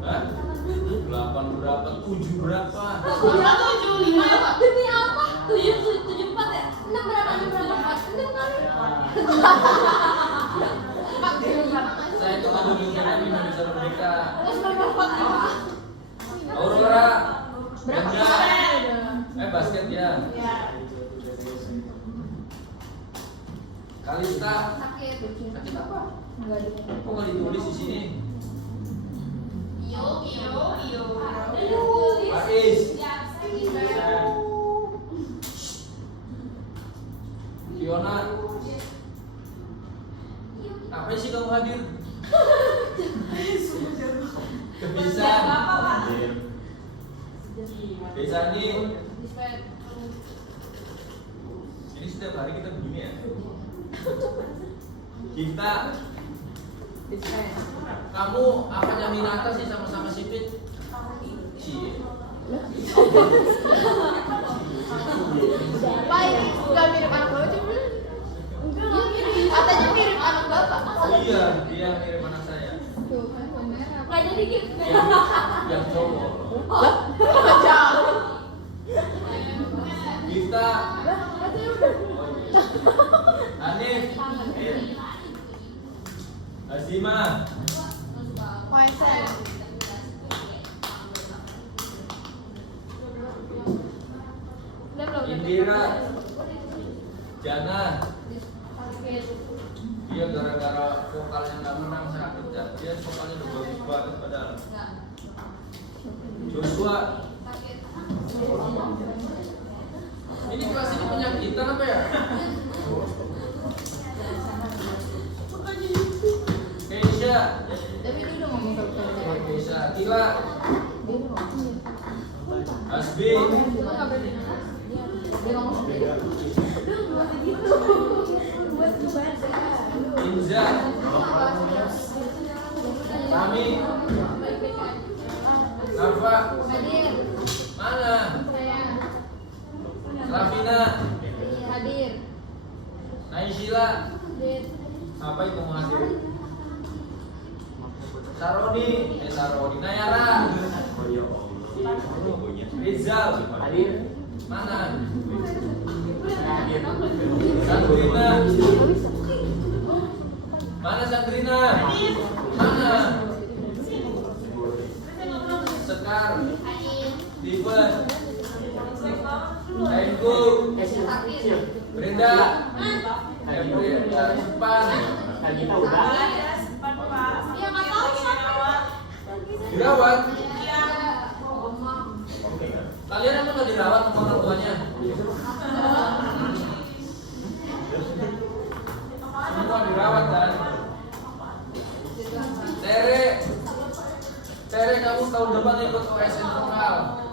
Hah? 8 berapa? 7 berapa? Berapa 75 ya pak? Demi apa? 74 ya? 6 berapa? 6 berapa? 6 kali. Saya itu ada mungkin di Indonesia Merdeka. Terus berapa? Aurora. Berapa? Ganda. Basket ya. Iya. Kalista. Sakit. Sakit apa? Enggak ada. Kok nggak ditulis di sini? Iyo. Faiz. Fiona. Apa sih kamu hadir? Kebiasaan. Desa ini. Ini setiap hari kita begini ya. Kita. Kamu apanya Minata sih sama-sama sipit? Cie. Pak ini nggak mirip anak bapak cuma katanya mirip anak bapak. Iya, dia mirip anak saya. Tuh kan kamera. Nggak jadi gitu. Yang cowok. Jauh. Kita. Lah, katanya udah. Hanif. Azima. Faisal. Indira. Jana. Dia gara-gara vokalnya nggak menang sakit ya. Dia vokalnya udah bagus banget padahal. Joshua. Ini kelas ini penyakitan apa ya? Keisha. Tapi dia udah ngomong kalau kita. Keisha. Tila. Dia udah ngomong. Asbi. Dia ngomong sendiri. Inza. Kami. Nafa. Hadir. Mana? Saya. Rafina. Hadir. Naisila. Hadir. Apa itu mau hadir? Saroni. Saroni. Nayara. Rizal. Hadir. Mana? Sandrina. Mana Sandrina? Mana? Sekar. Steven. Ainku. Brenda. Brenda. Sepan. Iya nggak tahu siapa. Dirawat. Kalian emang nggak dirawat sama orang tuanya? Semua dirawat kan? Tere, kamu aku tahun depan ikut OSN lokal.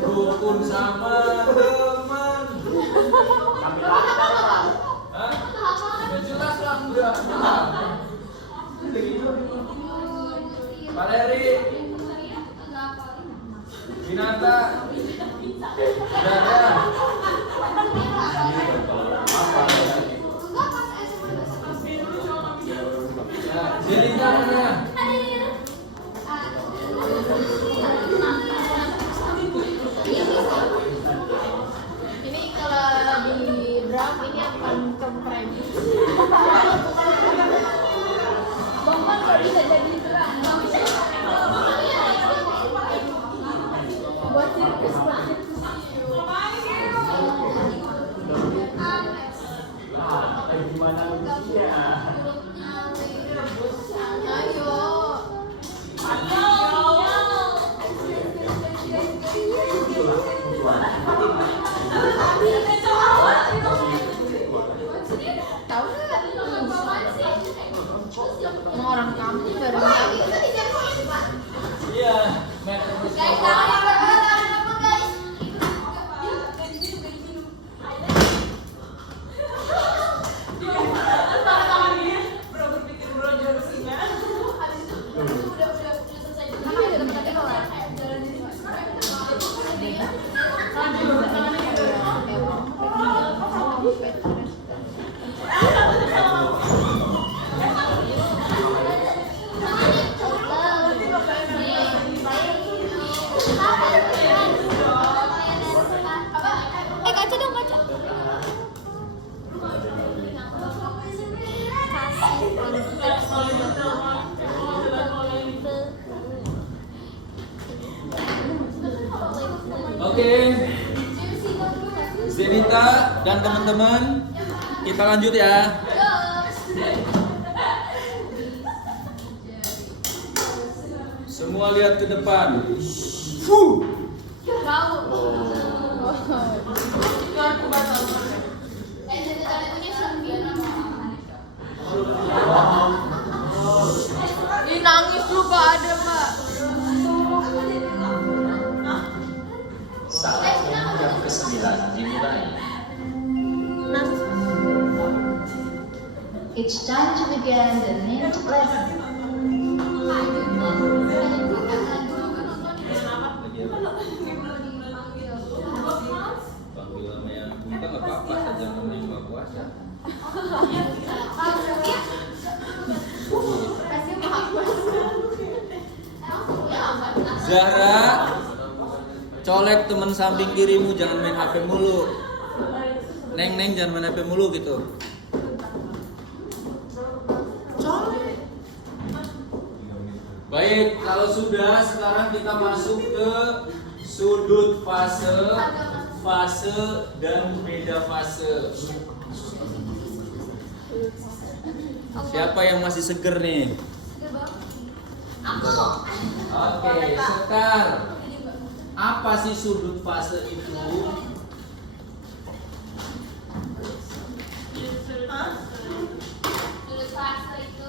Rukun sama teman. Hah? Ya jelas lah enggak. Valeri, Binata, Dada. Ya, Zelina mana? Ini kalau di drum ini akan keren. Bangkan nggak bisa jadi drum. Buat sirkus. Gimana usia? Ayo. Tahu nggak? Orang kampung baru tahu. Iya, meter Guys, jangan apa guys? Udah selesai. Kamu ada tempat tadi kalau Kaca dong, kaca. Oke, Zenita dan teman-teman, kita lanjut ya. Semua lihat ke depan. Ih, nangis lu Pak ada Pak. Saatnya yang ke-9 dimulai. It's time to begin the next lesson. Panggil sama yang kita nggak apa-apa, saja sama yang nggak puasa. Zahra, colek teman samping kirimu, jangan main HP mulu. Neng jangan main HP mulu gitu. Baik, kalau sudah sekarang kita masuk ke sudut fase, fase dan beda fase. Siapa yang masih seger nih? Oke, Sekar. Apa sih sudut fase itu? Sudut fase itu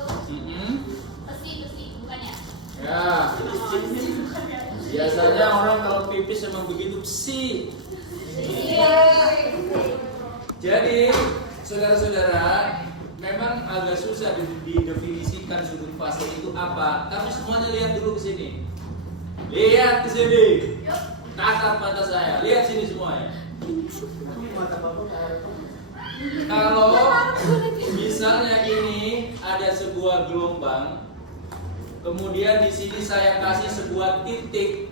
besi bukannya? Ya. Biasanya orang kalau pipis emang begitu psi. Jadi, saudara-saudara, memang agak susah didefinisikan sudut fase itu apa. Tapi semuanya lihat dulu ke sini. Lihat ke sini. Tatap mata saya. Lihat sini semuanya. Kalau misalnya ini ada sebuah gelombang, kemudian di sini saya kasih sebuah titik.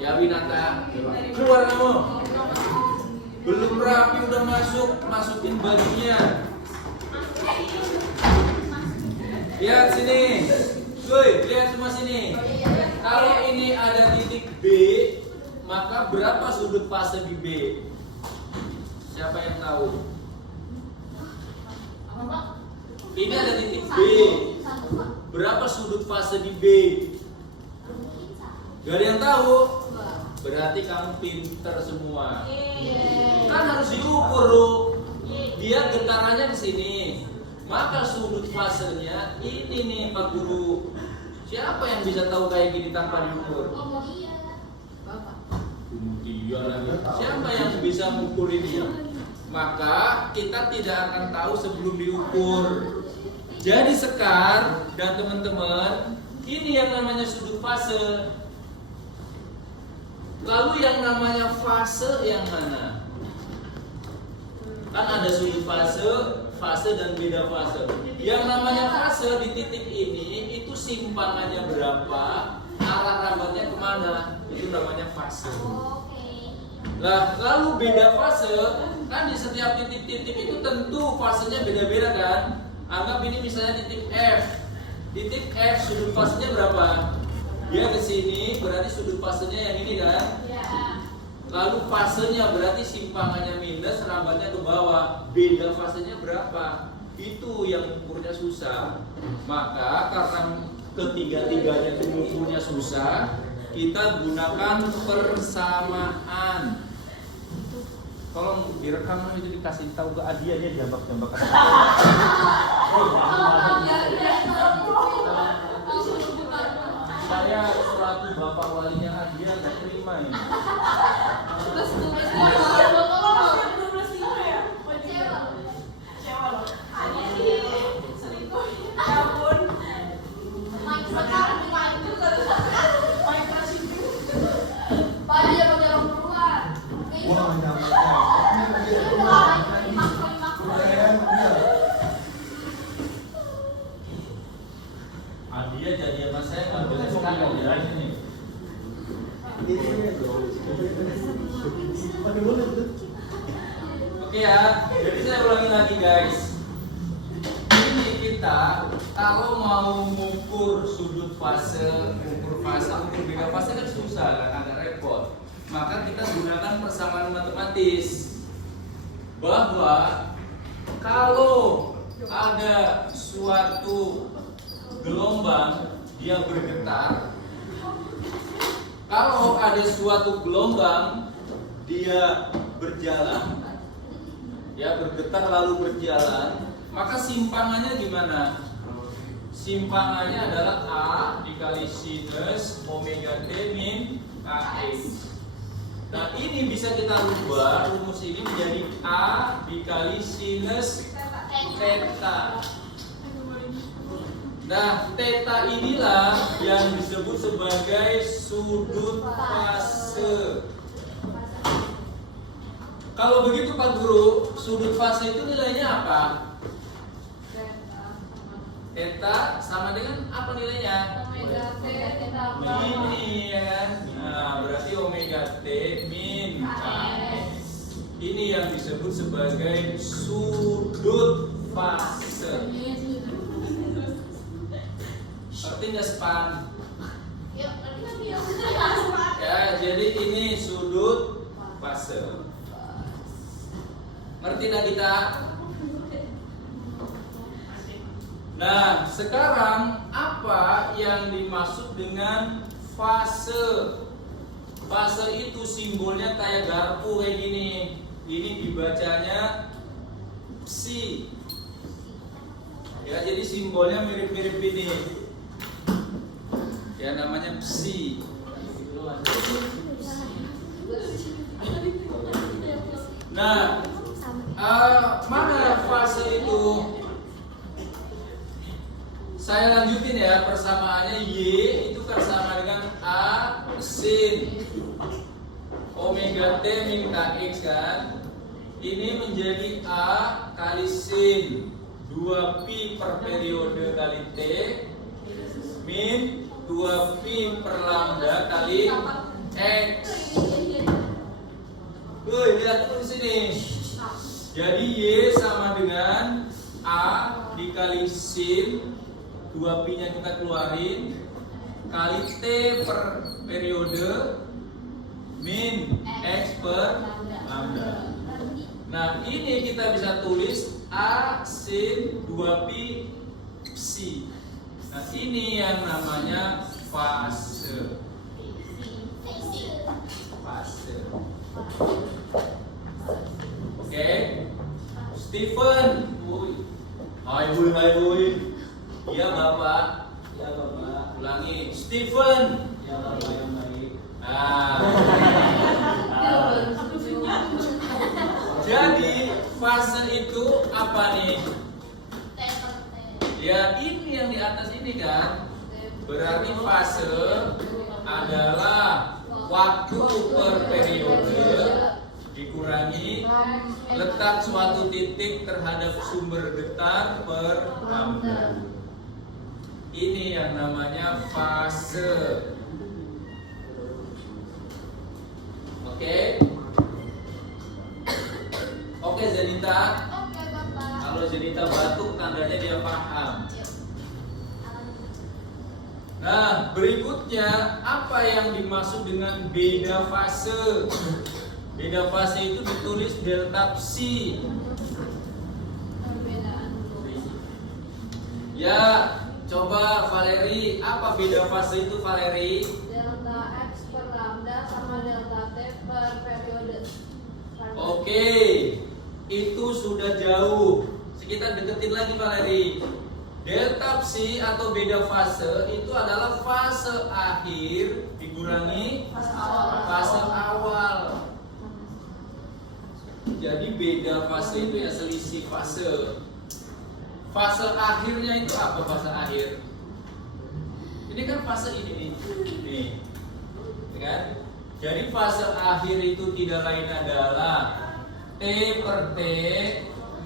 Ya Binata, keluar kamu. Belum rapi udah masukin bajunya. Lihat sini. Woi, lihat semua sini. Kalau ini ada titik B, maka berapa sudut fase di B? Siapa yang tahu? Ini ada titik B. Berapa sudut fase di B? Gak ada yang tahu? Berarti kamu pinter semua. Kan harus diukur, Lu. Dia getarannya ke sini. Maka sudut fasenya ini nih Pak Guru. Siapa yang bisa tahu kayak gini tanpa diukur? Oh iya. Iya lagi. Siapa yang bisa mengukur ini? Maka kita tidak akan tahu sebelum diukur. Jadi Sekar dan teman-teman, ini yang namanya sudut fase. Lalu yang namanya fase yang mana? Kan ada sudut fase, fase dan beda fase. Yang namanya fase di titik ini itu simpangannya berapa, arah rambatnya kemana, itu namanya fase. Oke. Lah, lalu beda fase, kan di setiap titik-titik itu tentu fasenya beda-beda kan? Anggap ini misalnya titik F. Titik F sudut fasenya berapa? Dia ke sini, berarti sudut fasenya yang ini kan? Ya. Lalu fasenya berarti simpangannya minus, rambatnya ke bawah. Beda fasenya berapa? Itu yang ukurnya susah. Maka karena ketiga-tiganya itu ukurnya susah, kita gunakan persamaan. Tolong direkam itu dikasih tahu ke Adia, dia jambak-jambak. Saya selaku bapak walinya Adia nggak terima ini. Adia jadi sama saya nggak boleh sekali ya ini. Oke ya, jadi saya ulangi lagi guys. Ini kita kalau mau mengukur sudut fase, ukur beda fase kan susah kan, agak repot. Maka kita gunakan persamaan matematis. Bahwa kalau ada suatu gelombang dia bergetar, kalau ada suatu gelombang dia berjalan, ya bergetar lalu berjalan, maka simpangannya gimana? Simpangannya adalah A dikali sinus omega T min KX. Nah ini bisa kita rubah rumus ini menjadi A dikali sinus theta. Nah theta inilah yang disebut sebagai sudut fase. Kalau begitu Pak Guru, sudut fase itu nilainya apa? Theta sama dengan apa nilainya? Omega T theta Ini ya kan? Nah, berarti omega T min KX. Ini yang disebut sebagai sudut fase. Ngerti nggak span? Ya, jadi ini sudut fase. Ngerti nggak kita? Nah, sekarang apa yang dimaksud dengan fase? Fase itu simbolnya kayak garpu kayak gini. Ini dibacanya psi. Ya, jadi simbolnya mirip-mirip ini. Ya, namanya psi. Nah, mana fase itu? Saya lanjutin ya, persamaannya Y itu kan sama dengan A sin omega T min KX kan. Ini menjadi A kali sin 2pi per periode kali T min 2pi per lambda kali X. Lihat tuh di sini. Jadi Y sama dengan A dikali sin 2pi nya kita keluarin kali T per periode min X per lambda. Nah ini kita bisa tulis A sin 2pi psi. Nah ini yang namanya fase. Fase. Oke, Stephen. Hai boy. Iya Bapak. Ya Bapak. Ulangi. Stephen. Ya Bapak yang baik. Jadi fase itu apa nih? Ya ini yang di atas ini kan. Berarti fase adalah waktu per periode dikurangi letak suatu titik terhadap sumber getar per lambda. Ini yang namanya fase. Oke? Oke Zenita. Oke Bapak. Kalau Zenita batuk tandanya dia paham. Nah, berikutnya apa yang dimaksud dengan beda fase? Beda fase itu ditulis delta psi. Perbedaan. Ya, coba Valeri, apa beda fase itu Valeri? Delta X per lambda sama delta T per periode. Oke, itu sudah jauh. Kita deketin lagi Valeri. Delta psi atau beda fase itu adalah fase akhir dikurangi fase awal. Jadi beda fase itu ya selisih fase. Fase akhirnya itu apa fase akhir? Ini kan fase ini nih. Kan? Jadi fase akhir itu tidak lain adalah T per T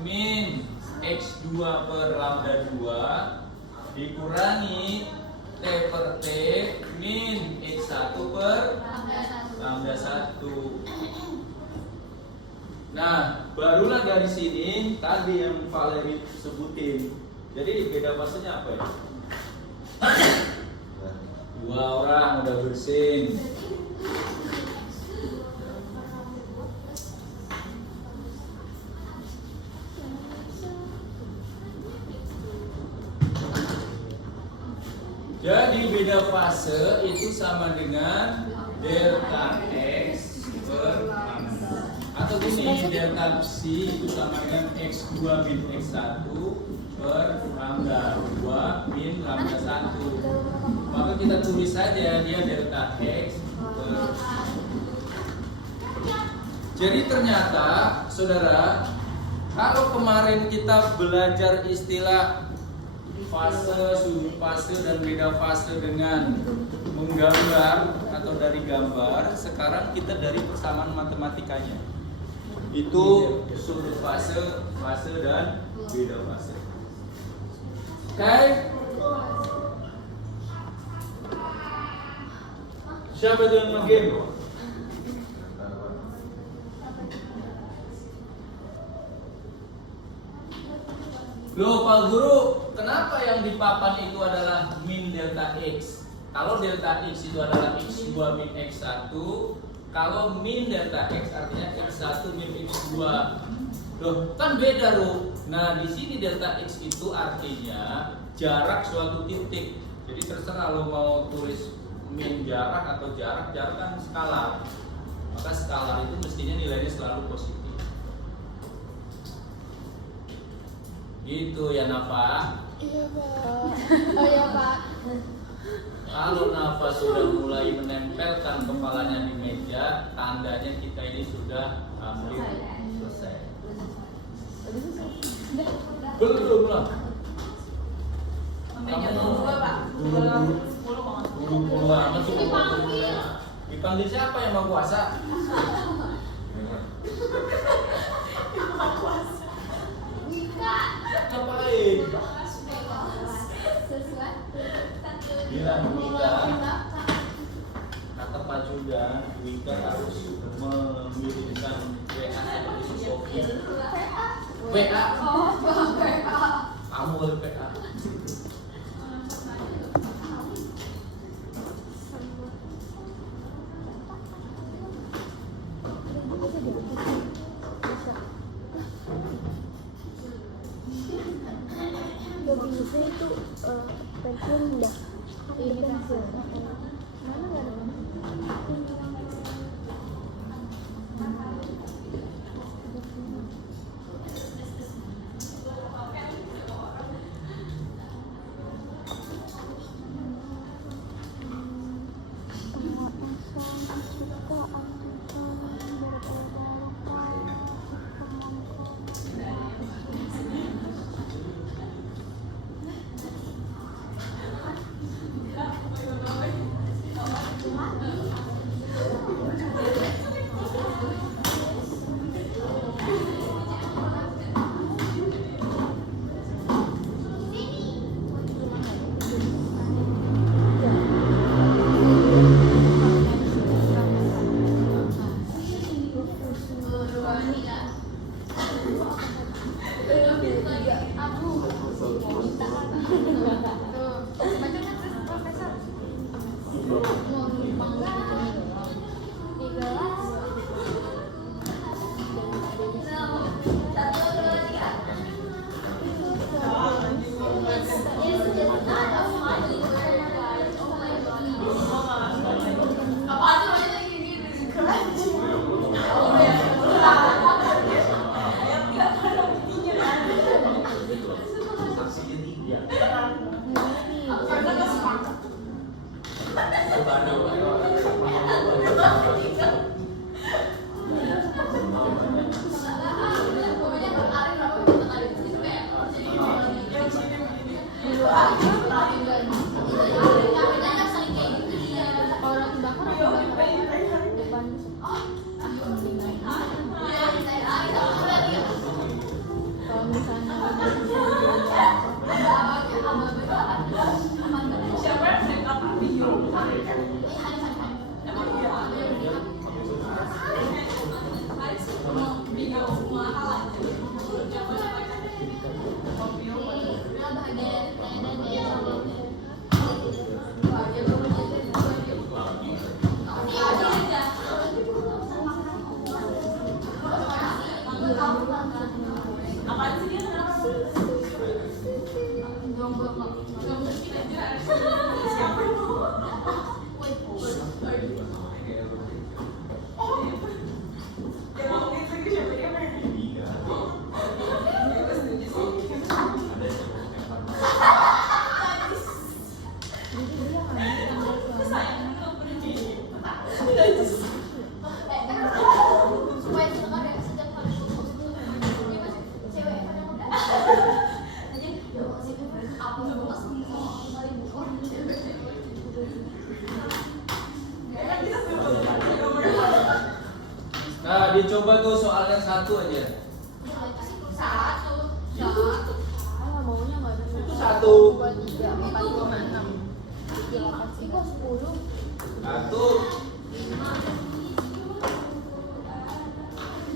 min X2 per lambda 2 dikurangi T per T min X1 per lambda 1. Nah, barulah dari sini tadi yang Valeri sebutin. Jadi beda fasenya apa ya? Dua orang udah bersin. Jadi beda fase itu sama dengan delta X per lambda. Atau gini, delta psi itu sama dengan X2 min X1 per lambda 2 min lambda 1. Maka kita tulis saja dia delta X per. Jadi ternyata saudara, kalau kemarin kita belajar istilah fase, subfase dan beda fase dengan menggambar atau dari gambar, sekarang kita dari persamaan matematikanya. Itu subfase, fase dan beda fase. Oke? Siapa itu yang nge-game? Loh Pak Guru, kenapa yang di papan itu adalah min delta X? Kalau delta X itu adalah X2 min X1, kalau min delta X artinya X1 min X2. Loh, kan beda loh. Nah, di sini delta X itu artinya jarak suatu titik. Jadi terserah lo mau tulis min jarak atau jarak kan skalar. Maka skalar itu mestinya nilainya selalu positif. Gitu ya Nafa. Iya Pak. Oh iya Pak. Kalau Nafa sudah mulai menempelkan kepalanya di meja, tandanya kita ini sudah hampir selesai. Belum lah. Sampai jam 2 Pak. Buru-buru amat sih. Dipanggil siapa yang mau puasa? Wika. Ngapain? Sesuatu. Bilang Wika. Kata Pak Judan, Wika harus mengirimkan WA seperti Sofi. WA. Oh, WA. Kamu boleh WA. Bisa itu pensiun dah. Ini pensiun. Mana nggak ada? Bedanya saling kayak gitu dia. Orang dibakar atau bakar depan? Kalau misalnya Siapa yang make up video? Video mahal aja. Apaan sih dia kenapa sih? Siapa itu? Ya mau gitu siapa dia? Nah, dicoba tuh soal yang satu aja. ah maunya nggak ada. Itu 1. 2, 3, 4, 5, 6, 7, 8, 9, 10. 1.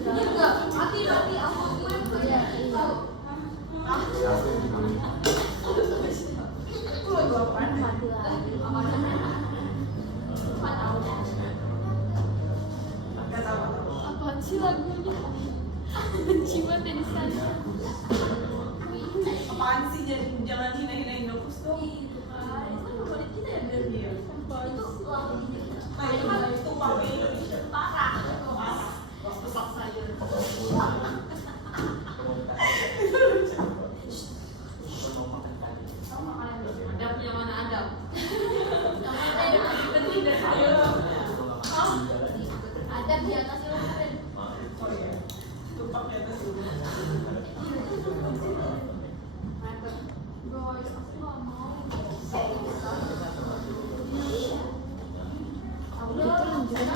Iya, iya. Mati lagi. Apaan sih lagunya? Benci banget ya di sana. Apaan sih jangan hina-hinain Indokus dong. Iya. Nah itu kan tumpah Indonesia. Parah. Adam yang mana Adam? Ada di atas itu. Oh iya. Tumpah di atas dulu. Guys, aku nggak mau. Itu lanjutannya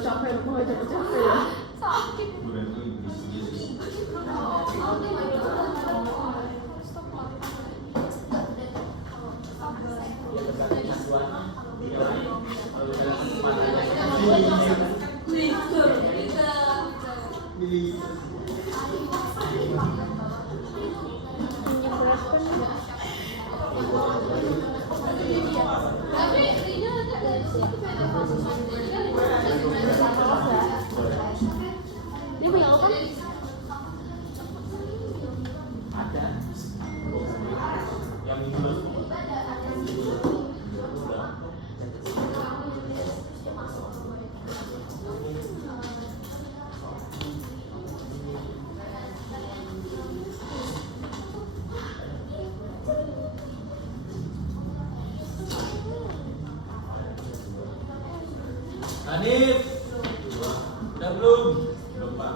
capek, lu nggak capek-capek ya? Sakit. Punya berapa nih? Tapi ini ada dari situ Dia punya lo kan? Ada. Yang minggu lalu. Hanif, udah belum? Belum, Pak.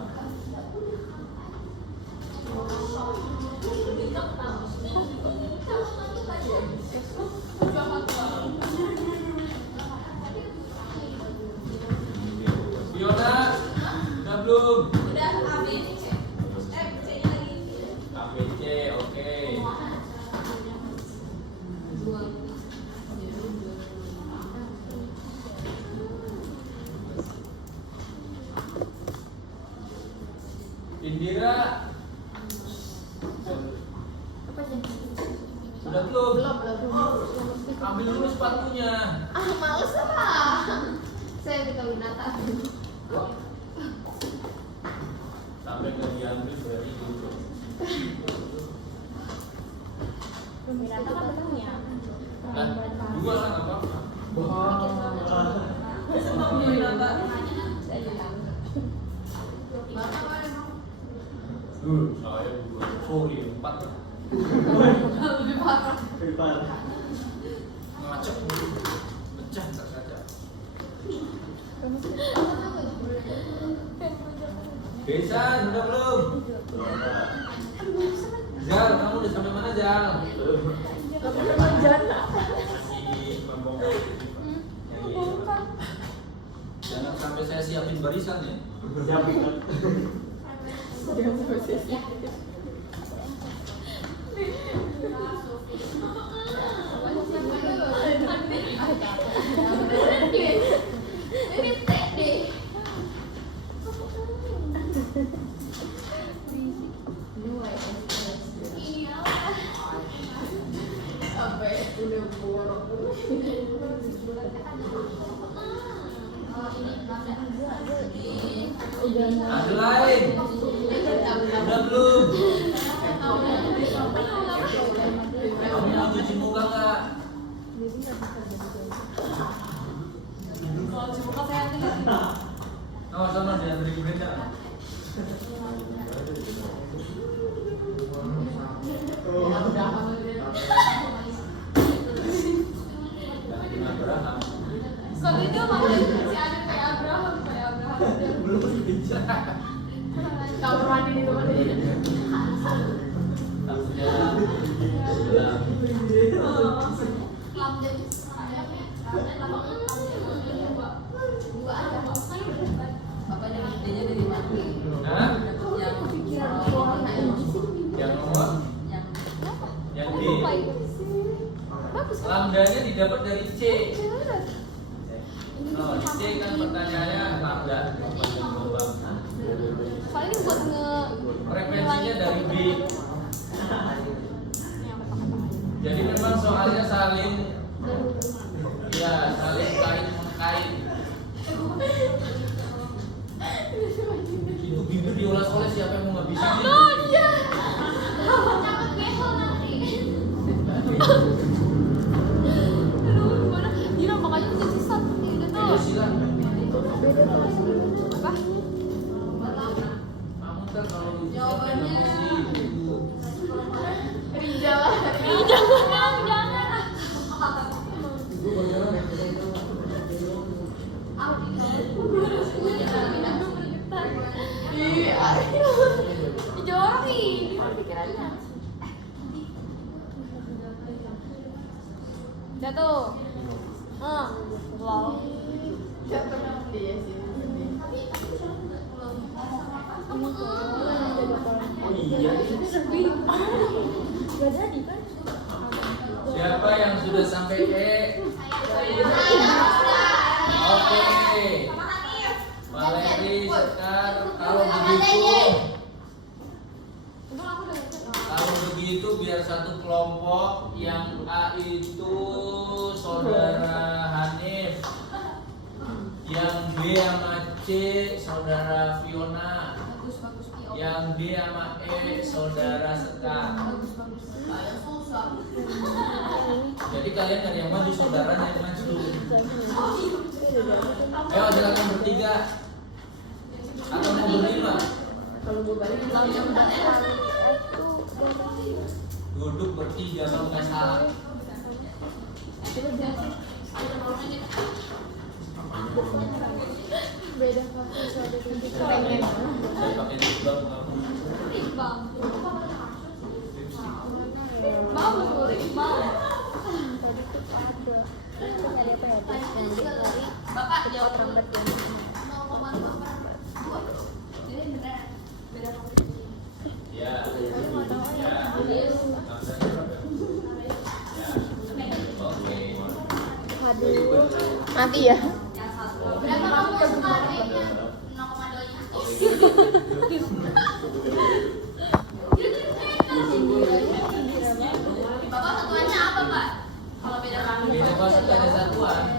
Fiona, udah belum? udah habis. C-nya lagi. ABC, oke. Indira. Apa sih? Sudah belum? Belum. Ambil dulu sepatunya. Ah, males lah. Saya kita Winata. Sampai nggak diambil berarti dulu. Mirata kan benangnya. Nah, dua lah nggak apa-apa. Senang Mirata. Saya bilang. Saya dua. Sorry, 4 lah. Lebih parah. Ngacak. Pecah tak kaca. Besan, udah belum? Zal, kamu udah sampai mana Zal? Masih membongkar. Jangan sampai saya siapin barisan ya. Ini teh deh. Iya. Sampai udah borok. Ada lain? Udah belum? Kamu mau cuci muka nggak? Kalau cuma saya nanti di sini. Sama-sama diantri Brenda. Abraham. Kalau itu mau si Adit kayak Abraham. Belum bisa. Kamu mandi di rumah dia. Takutnya gelap. Hah? Yang nomor? Yang D. Lambdanya didapat dari C. Oh, C kan pertanyaannya lambda. Paling buat Frekuensinya dari B. Jadi memang soalnya saling kait mengkait. Itu bibir dioles-oles siapa yang mau ngabisin? dia. Takut behel nanti. Aduh, gimana? Gila, makanya udah sisa. Udah tuh. Ayo silang. Apa? Kamu ntar kalau Jawabannya. itu Rijal. Jangan. Iya. Dijori, pikirannya. Jatuh. Wow. Jatuh dia sih. siapa yang sudah sampai E? Oke. Valeri, Sekar, kalau begitu biar satu kelompok yang A itu saudara Hanif, yang B sama C saudara Fiona, yang D sama E saudara Sekar. Jadi kalian dari yang maju saudara dan yang maju. Ayo silakan bertiga. Atau mau berlima? Kalau gue balik Duduk bertiga kalau nggak salah. beda pengen Saya pakai jilbab kamu. bang mau Bapak jawab lambat ya. Ya. Oke. mati ya Berapa kamu suka 0,2-nya? Termasuk ada satuan.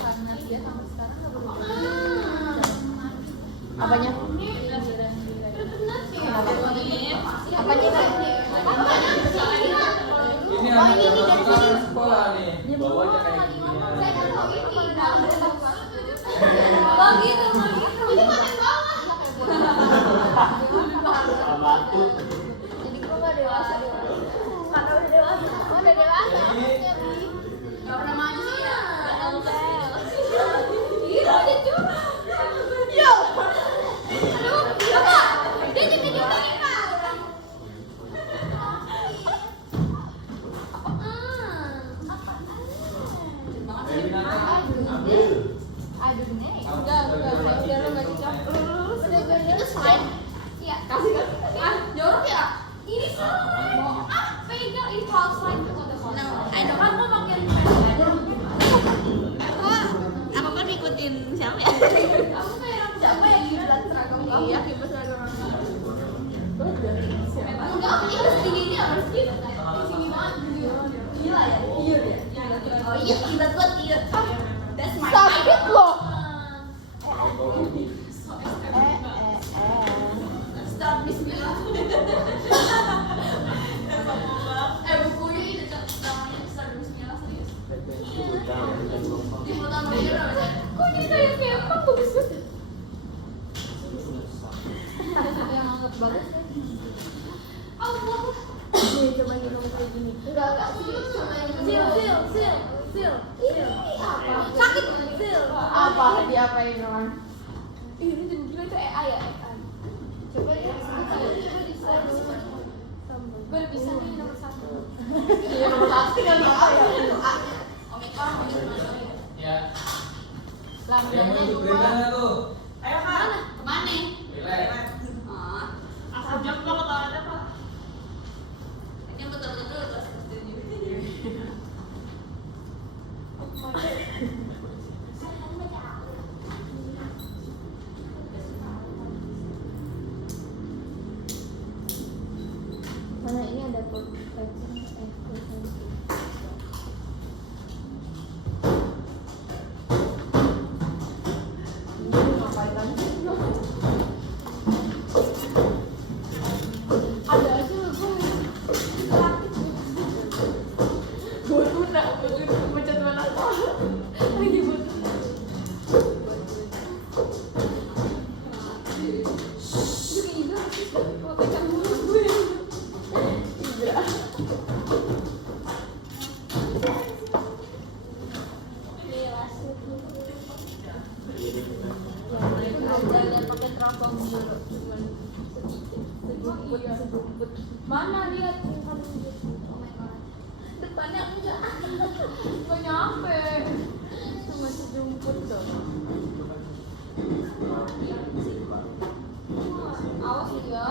Karena dia sampai sekarang nggak berubah. Apanya? Apanya? Ini anak zaman sekarang sekolah nih. Bawanya kayak gini. Saya kan tahu ini. Oh gitu, ini makan bawah. Batu. Jadi kok nggak dewasa? Karena udah dewasa. Oh, udah dewasa. Gak pernah maju sih ya. Iya, dia curang. Yo. Aduh, apa? Dia juga diomongin, Pak. Kayak binatang. Ambil. Aduh nih. Udah lo nggak cocok. Udah itu slime. Iya. Kasih. Jorok ya? Ini slime. Pegang ini kalau slime itu ada slime. Ayo kan gue makin apa kan ikutin siapa ya? Kamu kayak siapa yang kiblat seragam kamu? Iya, kiblat seragam. Enggak, ini segini ini harus gitu. Segini banget. Gila ya? Iya ya. Oh iya, kiblat buat iya. That's my Sakit loh. Start bismillah. Bukunya ini namanya start bismillah serius. Di foto sama dia kok jadi kayak apa bagus banget. Yang anggap bagus. Allah. Nih coba kita kayak gini. Enggak sih. Sil. Apa? Sakit. Sil. Apa diapain orang? Ih, ini jadi gila itu AI ya, AI. Coba ya, coba di slide. Gue udah bisa nih nomor 1. Iya nomor 1 kan apa ya? Ya. Lambda. Yang mau ikut berita nggak tuh? Ayo Kak. Kemana? Relax. Aku jam lo kalau ada Pak. Yang betul-betul terus setuju. Mana ini ada pulpen. Ini ngapain lagi? Ada aja gue. Buat tuna, pencet mana? Lagi buat tuna. Juga Indra, kalau pegang mulut gue. Indra. Jangan pakai teropong dulu, cuman sedikit. Mana dia? Oh my god. Depannya enggak. Gak nyampe. Cuma sejumput dong. Awas ya.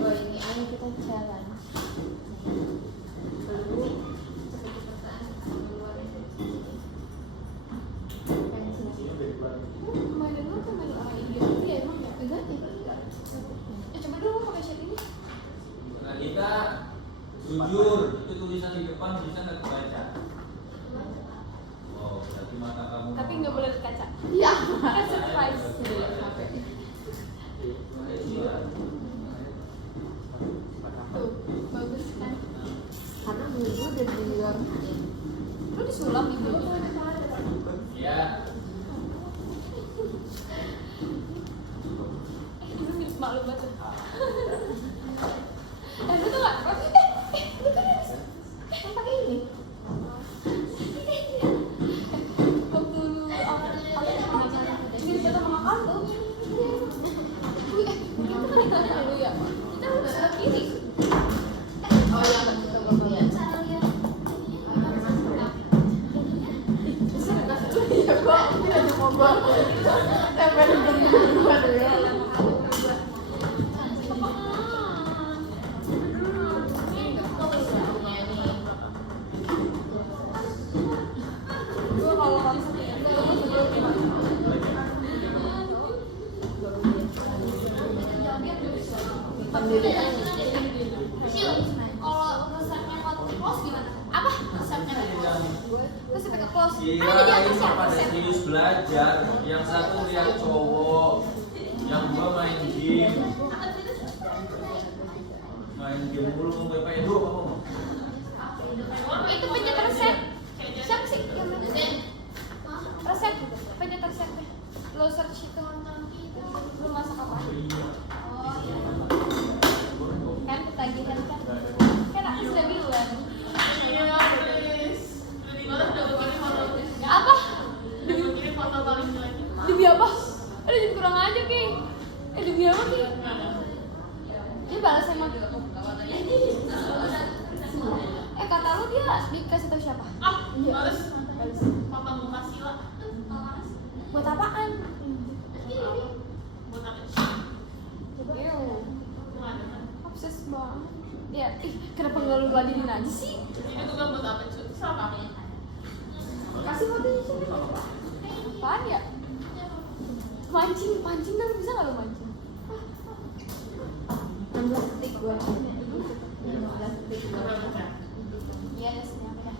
Oh ini kita jalan. Dulu cepet-cepetan keluar dari sini. Pengen sini. Mainan lu kan main orang idiot. Iya emang ya. Enggak, enggak. Coba dulu pakai shade ini. Nah kita jujur, itu tulisan di depan bisa nggak kebaca? Oh, berarti mata kamu. Tapi nggak boleh lihat kaca. Iya. Kan surprise. Tuh, bagus kan? Karena dulu udah bilang Lu disulap gitu. Ya. Lu mirip mak lu banget. Lu tuh nggak? Lu kan harus yang pakai ini. Waktu lu mirip banget sama kakak lu. Kita kan ditanya dulu ya. Kita harus lihat ini. oh iya kita belum lihat. Iya gua udah mau gua tempel di dulu ya. close. Kirain pada serius belajar. Yang satu lihat cowok, yang dua main game. Main game mulu mau kayak Edo apa mau? Itu pencet reset. Siapa sih yang main? Reset, pencet reset deh. Lo search itu belum masak apa? Oh iya. Kan ketagihan kan? Kan aku sudah bilang. Iya, please. Lebih banget udah gue kirim foto. Apa? Udah gue kirim foto paling lagi. Demi apa? Aduh jangan kurang aja Ki. Demi apa Ki? Dia balas emang. Kata lu dia dikasih tau siapa? Ah, balas. Foto muka Sila. Buat apaan? Buat apa? Obses banget. Ya, kenapa nggak lu ladenin aja sih? Ini tuh kan buat apa cuy? Sama kamu. Kasih fotonya sini. Apaan ya? Mancing tapi bisa nggak lu mancing? 16 detik gua. 15 detik gua. Iya, ada sini apa ya?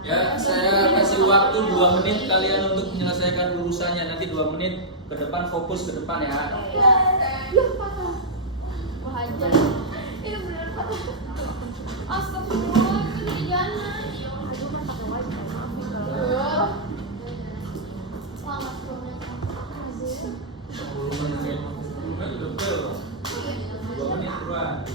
Ya, saya kasih waktu 2 menit kalian untuk menyelesaikan urusannya. Nanti 2 menit ke depan, fokus ke depan ya. Ya, patah. Wah, aja. Ini beneran patah. Astagfirullah, itu di jana. Aduh, kan pakai wifi. Selamat banget. 10 menit. 10 menit udah bel. 2 menit keluar.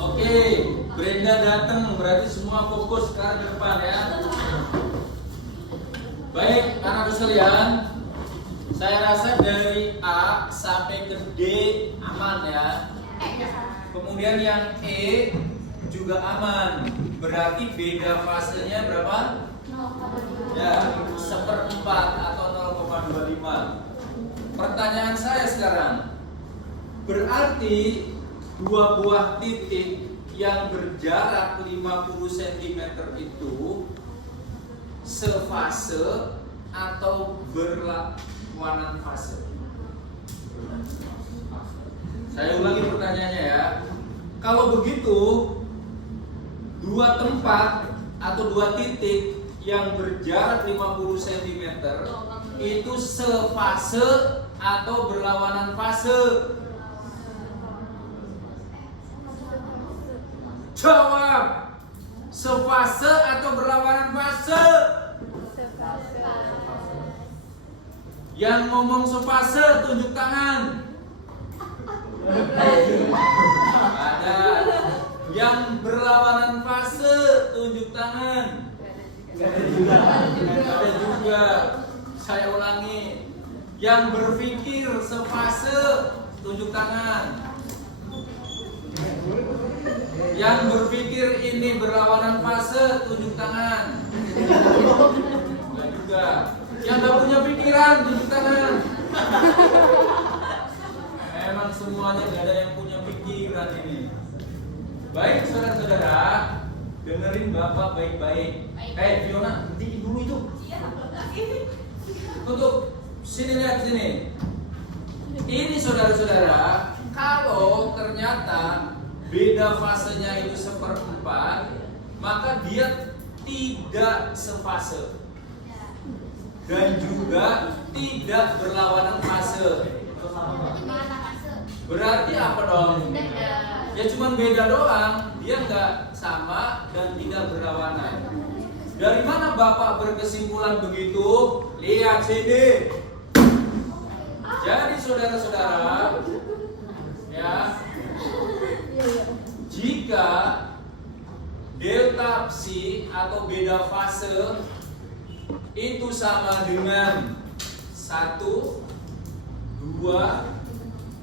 Oke, Brenda datang, berarti semua fokus ke depan ya. Baik, anak sekalian, saya rasa dari A sampai ke D aman ya. Kemudian yang E juga aman. Berarti beda fasenya berapa? Ya, 1/4 atau 0,25. Pertanyaan saya sekarang, berarti dua buah titik yang berjarak 50 cm itu sefase atau berlawanan fase? Saya ulangi pertanyaannya ya. Kalau begitu, dua tempat atau dua titik yang berjarak 50 cm itu sefase atau berlawanan fase? Jawab. Sefase atau berlawanan fase? Yang ngomong sefase tunjuk tangan. Ada. Yang berlawanan fase tunjuk tangan. Ada juga. Saya ulangi. Yang berpikir sefase tunjuk tangan. Yang berpikir ini berlawanan fase tunjuk tangan. Enggak juga. Yang gak punya pikiran tunjuk tangan. Memang semuanya gak ada yang punya pikiran ini. Baik saudara-saudara, dengerin Bapak baik-baik. Fiona, berhenti dulu itu. Untuk sini, lihat sini. Ini saudara-saudara, kalau ternyata beda fasenya itu 1/4, maka dia tidak sefase dan juga tidak berlawanan fase. Berarti apa dong? Ya cuman beda doang, dia nggak sama dan tidak berlawanan. Dari mana Bapak berkesimpulan begitu? Lihat sini. Jadi saudara-saudara, ya, jika delta psi atau beda fase itu sama dengan 1, 2,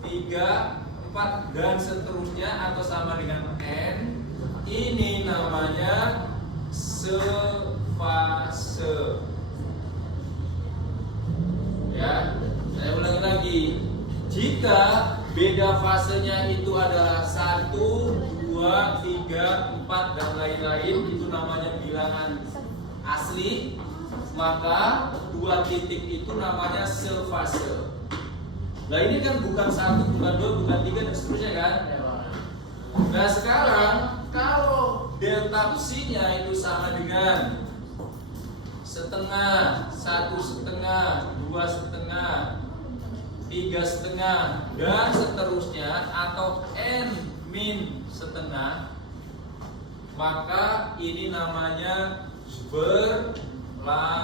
3, 4 dan seterusnya atau sama dengan n, ini namanya sefase. Ya, saya ulangi lagi. Jika beda fasenya itu adalah 1, 2, 3, 4 dan lain-lain, itu namanya bilangan asli, maka 2 titik itu namanya sefase. Nah ini kan bukan 1, bukan 2, bukan 3 dan seterusnya kan. Nah sekarang kalau delta psi-nya itu sama dengan setengah, 1,5, 2,5, 3,5 dan seterusnya atau n min setengah, maka ini namanya berlawanan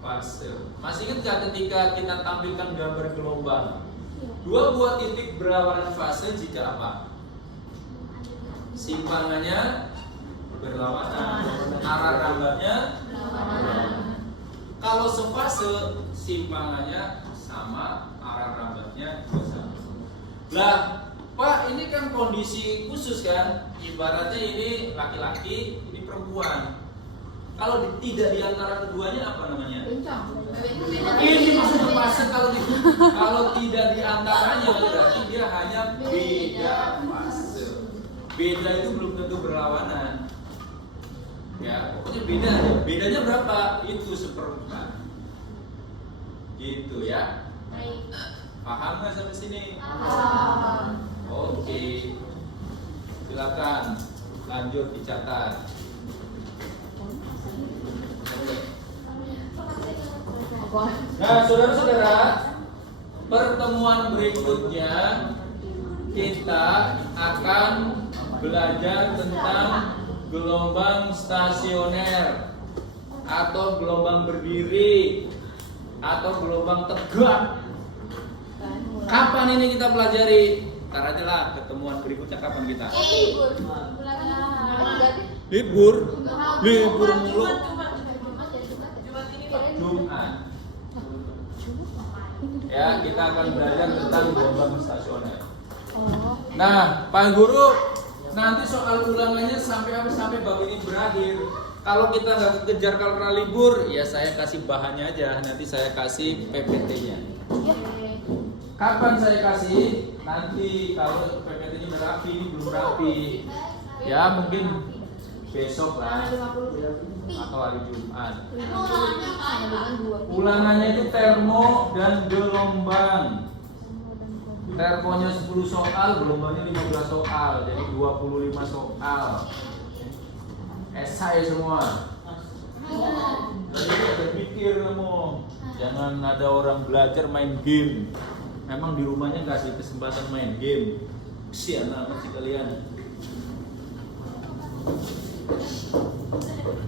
fase. Masih ingat gak ketika kita tampilkan gambar gelombang? Dua buah titik berlawanan fase jika apa? Simpangannya berlawanan, arah rambatnya berlawanan. Kalau sefase, simpangannya sama, arah rambatnya juga sama. Lah, Pak, ini kan kondisi khusus kan? Ibaratnya ini laki-laki, ini perempuan. Kalau tidak di antara keduanya apa namanya? Ini maksudnya fase. Kalau tidak di antaranya berarti dia hanya beda fase. Beda itu belum tentu berlawanan. Ya, pokoknya beda aja. Bedanya berapa? Itu 1/4. Gitu ya. Paham nggak sampai sini? Oke. Silakan lanjut dicatat. Nah, saudara-saudara, pertemuan berikutnya kita akan belajar tentang gelombang stasioner atau gelombang berdiri atau gelombang tegak. Kapan ini kita pelajari? Ntar aja lah, ketemuan berikutnya kapan kita? Libur? Libur mulu. Jumat. Ya, kita akan belajar tentang gelombang stasioner. Nah, Pak Guru, nanti soal ulangannya sampai bab ini berakhir. Kalau kita nggak kejar karena libur, ya saya kasih bahannya aja. Nanti saya kasih PPT-nya. Kapan saya kasih? Nanti kalau PPT-nya udah rapi, ini belum rapi. Ya mungkin besok lah atau hari Jumat. Ulangannya itu termo dan gelombang. Termonya 10 soal, gelombangnya 15 soal, jadi 25 soal. Esai semua. Jadi berpikir kamu, jangan ada orang belajar main game. Memang di rumahnya kasih kesempatan main game. Kesian amat sih kalian.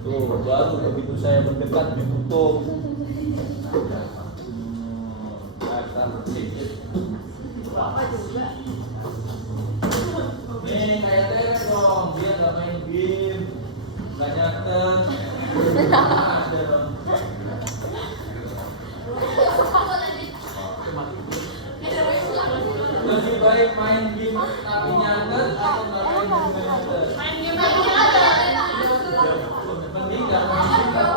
Tuh, baru begitu saya mendekat ditutup. Kata sedikit. Nih kayak Tere dong, dia nggak main game, nggak nyatet. Ada dong. Lebih baik main game tapi nyatet atau nggak main game nyatet? Main game aja. Mending nggak main game.